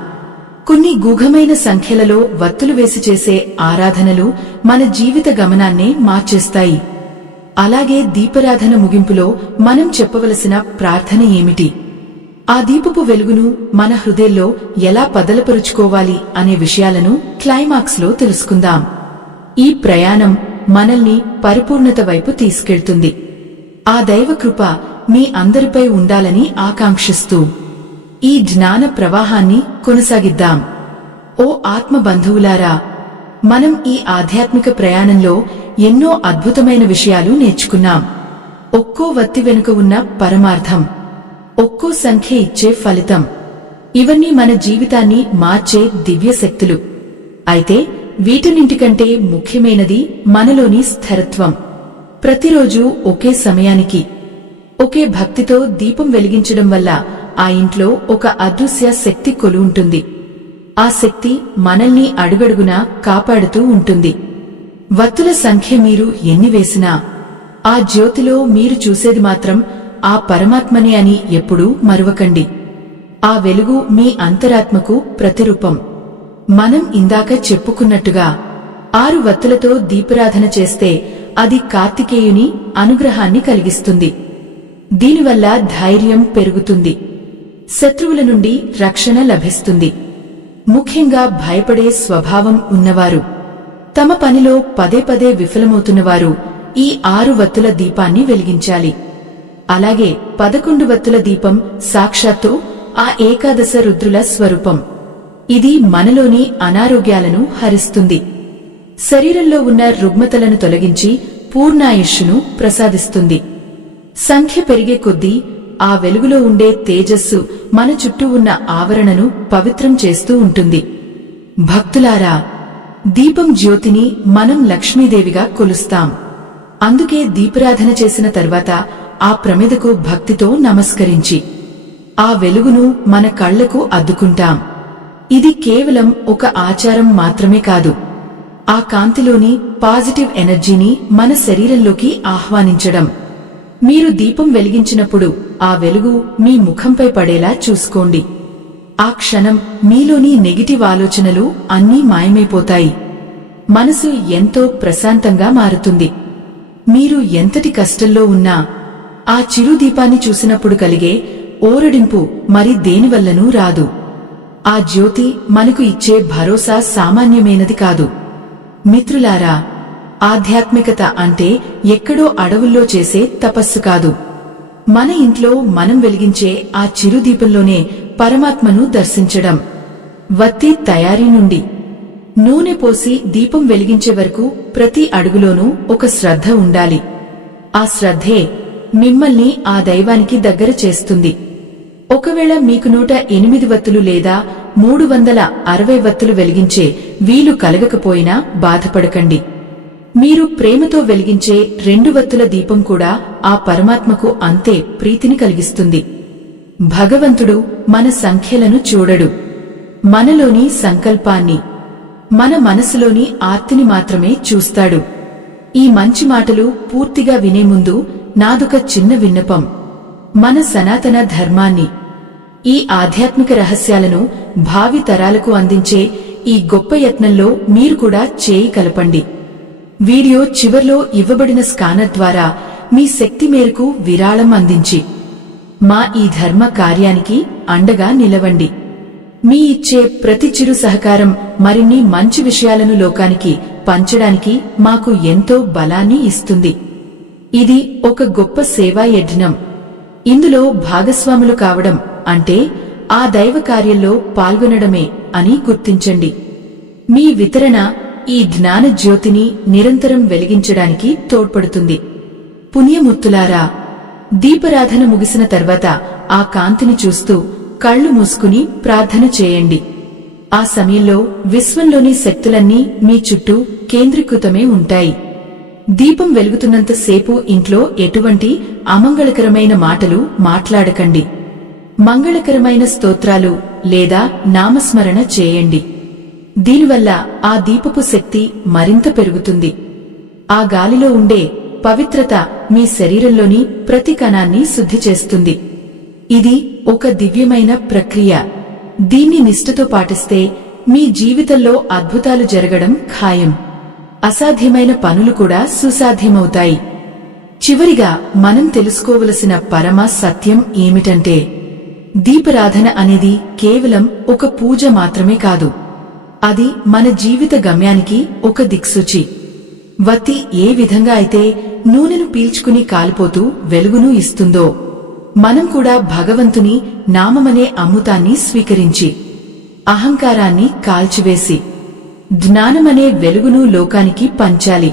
కొన్ని గూఢమైన సంఖ్యలలో వత్తులు వేసి చేసే ఆరాధనలు మన జీవిత గమనాన్నే మార్చేస్తాయి. అలాగే దీపారాధన ముగింపులో మనం చెప్పవలసిన ప్రార్థన ఏమిటి, ఆ దీపపు వెలుగును మన హృదయంలో ఎలా పదలపరుచుకోవాలి అనే విషయాలను క్లైమాక్స్ లో తెలుసుకుందాం. ఈ ప్రయాణం మనల్ని పరిపూర్ణత వైపు తీసుకెళ్తుంది. ఆ దైవ కృప మీ అందరిపై ఉండాలని ఆకాంక్షిస్తూ ఈ జ్ఞాన ప్రవాహాన్ని కొనసాగిద్దాం. ఓ ఆత్మ బంధువులారా, మనం ఈ ఆధ్యాత్మిక ప్రయాణంలో ఎన్నో అద్భుతమైన విషయాలు నేర్చుకున్నాం. ఒక్కో వత్తి వెనుక ఉన్న పరమార్థం, ఒక్కో సంఖ్య ఇచ్చే ఫలితం, ఇవన్నీ మన జీవితాన్ని మార్చే దివ్య శక్తులు. అయితే వీటన్నింటికంటే ముఖ్యమైనది మనలోని స్థిరత్వం. ప్రతిరోజు ఒకే సమయానికి, ఒకే భక్తితో దీపం వెలిగించడం వల్ల ఆ ఇంట్లో ఒక అదృశ్య శక్తి కొలువుంటుంది. ఆ శక్తి మనల్ని అడుగడుగునా కాపాడుతూ ఉంటుంది. వత్తుల సంఖ్య మీరు ఎన్ని వేసినా ఆ జ్యోతిలో మీరు చూసేది మాత్రం ఆ పరమాత్మనే అని ఎప్పుడూ మరువకండి. ఆ వెలుగు మీ అంతరాత్మకు ప్రతిరూపం. మనం ఇందాక చెప్పుకున్నట్టుగా 6 వత్తులతో దీపారాధన చేస్తే అది కార్తికేయుని అనుగ్రహాన్ని కలిగిస్తుంది. దీనివల్ల ధైర్యం పెరుగుతుంది, శత్రువుల నుండి రక్షణ లభిస్తుంది. ముఖ్యంగా భయపడే స్వభావం ఉన్నవారు, తమ పనిలో పదే పదే విఫలమవుతున్నవారు ఈ 6 వత్తుల దీపాన్ని వెలిగించాలి. అలాగే 11 వత్తుల దీపం సాక్షాత్తు ఆ ఏకాదశ రుద్రుల స్వరూపం. ఇది మనలోని అనారోగ్యాలను హరిస్తుంది, శరీరంలో ఉన్న రుగ్మతలను తొలగించి పూర్ణాయుష్ను ప్రసాదిస్తుంది. సంఖ్య పెరిగే కొద్దీ ఆ వెలుగులో ఉండే తేజస్సు మన చుట్టూ ఉన్న ఆవరణను పవిత్రం చేస్తూ ఉంటుంది. భక్తులారా, దీపం జ్యోతిని మనం లక్ష్మీదేవిగా కొలుస్తాం. అందుకే దీపారాధన చేసిన తర్వాత ఆ ప్రమిదకు భక్తితో నమస్కరించి ఆ వెలుగును మన కళ్లకు అద్దుకుంటాం. ఇది కేవలం ఒక ఆచారం మాత్రమే కాదు, ఆ కాంతిలోని పాజిటివ్ ఎనర్జీని మన శరీరంలోకి ఆహ్వానించడం. మీరు దీపం వెలిగించినప్పుడు ఆ వెలుగు మీ ముఖంపై పడేలా చూసుకోండి. ఆ క్షణం మీలోని నెగిటివ్ ఆలోచనలు అన్నీ మాయమైపోతాయి. మనసు ఎంతో ప్రశాంతంగా మారుతుంది. మీరు ఎంతటి కష్టంలో ఉన్నా ఆ చిరు దీపాన్ని చూసినప్పుడు కలిగే ఓరడింపు మరి దేనివల్లనూ రాదు. ఆ జ్యోతి మనకు ఇచ్చే భరోసా సామాన్యమైనది కాదు. మిత్రులారా, ఆధ్యాత్మికత అంటే ఎక్కడో అడవుల్లో చేసే తపస్సు కాదు. మన ఇంట్లో మనం వెలిగించే ఆ చిరుదీపంలోనే పరమాత్మను దర్శించడం. వత్తి తయారీ నుండి నూనె పోసి దీపం వెలిగించే వరకు ప్రతి అడుగులోనూ ఒక శ్రద్ధ ఉండాలి. ఆ శ్రద్ధే మిమ్మల్ని ఆ దైవానికి దగ్గర చేస్తుంది. ఒకవేళ మీకు 108 వత్తులు లేదా 360 వత్తులు వెలిగించే వీలు కలగకపోయినా బాధపడకండి. మీరు ప్రేమతో వెలిగించే 2 వత్తుల దీపం కూడా ఆ పరమాత్మకు అంతే ప్రీతిని కలిగిస్తుంది. భగవంతుడు మన సంఖ్యలను చూడడు, మనలోని సంకల్పాన్ని, మన మనసులోని ఆర్తిని మాత్రమే చూస్తాడు. ఈ మంచి మాటలు పూర్తిగా వినే ముందు నాదొక చిన్న విన్నపం. మన సనాతన ధర్మాన్ని, ఈ ఆధ్యాత్మిక రహస్యాలను భావి తరాలకు అందించే ఈ గొప్ప యత్నంలో మీరు కూడా చేయి కలపండి. వీడియో చివర్లో ఇవ్వబడిన స్కానర్ ద్వారా మీ శక్తి మేరకు విరాళం అందించి మా ఈ ధర్మ కార్యానికి అండగా నిలవండి. మీ ఇచ్చే ప్రతి చిరు సహకారం మరిన్ని మంచి విషయాలను లోకానికి పంచడానికి మాకు ఎంతో బలాన్ని ఇస్తుంది. ఇది ఒక గొప్ప సేవా యజ్ఞం. ఇందులో భాగస్వాములు కావడం అంటే ఆ దైవ కార్యంలో పాల్గొనడమే అని గుర్తించండి. మీ వితరణ ఈ జ్ఞాన జ్యోతిని నిరంతరం వెలిగించడానికి తోడ్పడుతుంది. పుణ్యమూర్తులారా, దీపారాధన ముగిసిన తర్వాత ఆ కాంతిని చూస్తూ కళ్లు మూసుకుని ప్రార్థన చేయండి. ఆ సమయంలో విశ్వంలోని శక్తులన్నీ మీ చుట్టూ కేంద్రీకృతమే ఉంటాయి. దీపం వెలుగుతున్నంతసేపు ఇంట్లో ఎటువంటి అమంగళకరమైన మాటలు మాట్లాడకండి. మంగళకరమైన స్తోత్రాలు లేదా నామస్మరణ చేయండి. దీనివల్ల ఆ దీపపు శక్తి మరింత పెరుగుతుంది. ఆ గాలిలో ఉండే పవిత్రత మీ శరీరంలోని ప్రతి కణాన్ని శుద్ధి చేస్తుంది. ఇది ఒక దివ్యమైన ప్రక్రియ. దీన్ని నిష్ఠతో పాటిస్తే మీ జీవితంలో అద్భుతాలు జరగడం ఖాయం. అసాధ్యమైన పనులు కూడా సుసాధ్యమవుతాయి. చివరిగా మనం తెలుసుకోవలసిన పరమ సత్యం ఏమిటంటే, దీపారాధన అనేది కేవలం ఒక పూజ మాత్రమే కాదు. అది మన జీవిత గమ్యానికి ఒక దిక్సూచి. వత్తి ఏ విధంగా అయితే నూనెను పీల్చుకుని కాలిపోతూ వెలుగును ఇస్తుందో, మనం కూడా భగవంతుని నామమనే అమృతాన్ని స్వీకరించి అహంకారాన్ని కాల్చివేసి జ్ఞానమనే వెలుగును లోకానికి పంచాలి.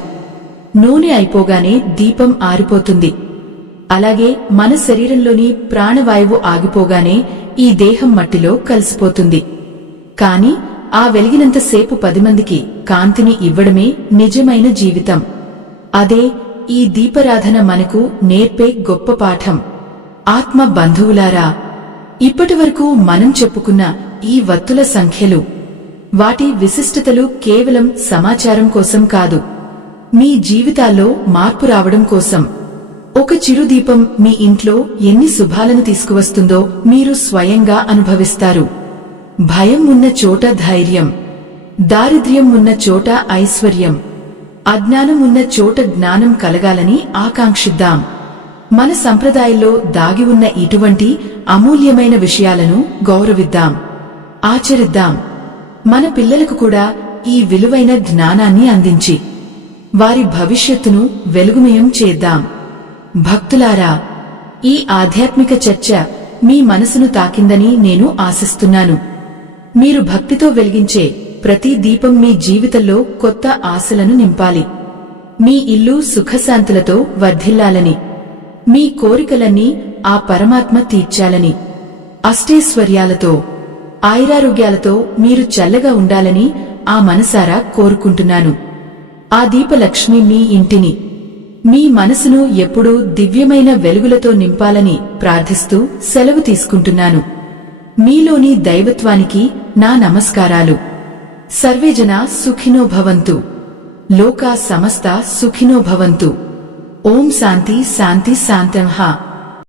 నూనె అయిపోగానే దీపం ఆరిపోతుంది. అలాగే మన శరీరంలోని ప్రాణవాయువు ఆగిపోగానే ఈ దేహం మట్టిలో కలిసిపోతుంది. కాని ఆ వెలిగినంతసేపు 10 మందికి కాంతిని ఇవ్వడమే నిజమైన జీవితం. అదే ఈ దీపారాధన మనకు నేర్పే గొప్ప పాఠం. ఆత్మ బంధువులారా, ఇప్పటివరకు మనం చెప్పుకున్న ఈ వత్తుల సంఖ్యలు, వాటి విశిష్టతలు కేవలం సమాచారం కోసం కాదు, మీ జీవితాల్లో మార్పు రావడం కోసం. ఒక చిరుదీపం మీ ఇంట్లో ఎన్ని శుభాలను తీసుకువస్తుందో మీరు స్వయంగా అనుభవిస్తారు. భయం ఉన్న చోట ధైర్యం, దారిద్ర్యం ఉన్న చోట ఐశ్వర్యం, అజ్ఞానం ఉన్న చోట జ్ఞానం కలగాలని ఆకాంక్షిద్దాం. మన సంప్రదాయంలో దాగి ఉన్న ఇటువంటి అమూల్యమైన విషయాలను గౌరవిద్దాం, ఆచరిద్దాం. మన పిల్లలకు కూడా ఈ విలువైన జ్ఞానాన్ని అందించి వారి భవిష్యత్తును వెలుగుమయం చేద్దాం. భక్తులారా, ఈ ఆధ్యాత్మిక చర్చ మీ మనసును తాకిందని నేను ఆశిస్తున్నాను. మీరు భక్తితో వెలిగించే ప్రతి దీపం మీ జీవితంలో కొత్త ఆశలను నింపాలి. మీ ఇల్లు సుఖశాంతులతో వర్ధిల్లాలని, మీ కోరికలన్నీ ఆ పరమాత్మ తీర్చాలని, అష్టైశ్వర్యాలతో ఆయురారోగ్యాలతో మీరు చల్లగా ఉండాలని ఆ మనసారా కోరుకుంటున్నాను. ఆ దీపలక్ష్మి మీ ఇంటిని, మీ మనసును ఎప్పుడూ దివ్యమైన వెలుగులతో నింపాలని ప్రార్థిస్తూ సెలవు తీసుకుంటున్నాను. మీలోని దైవత్వానికి నా నమస్కారాలు. సర్వేజనా సుఖినో భవంతు. లోకా సమస్తా సుఖినో భవంతు. ఓం శాంతి శాంతి శాంతం.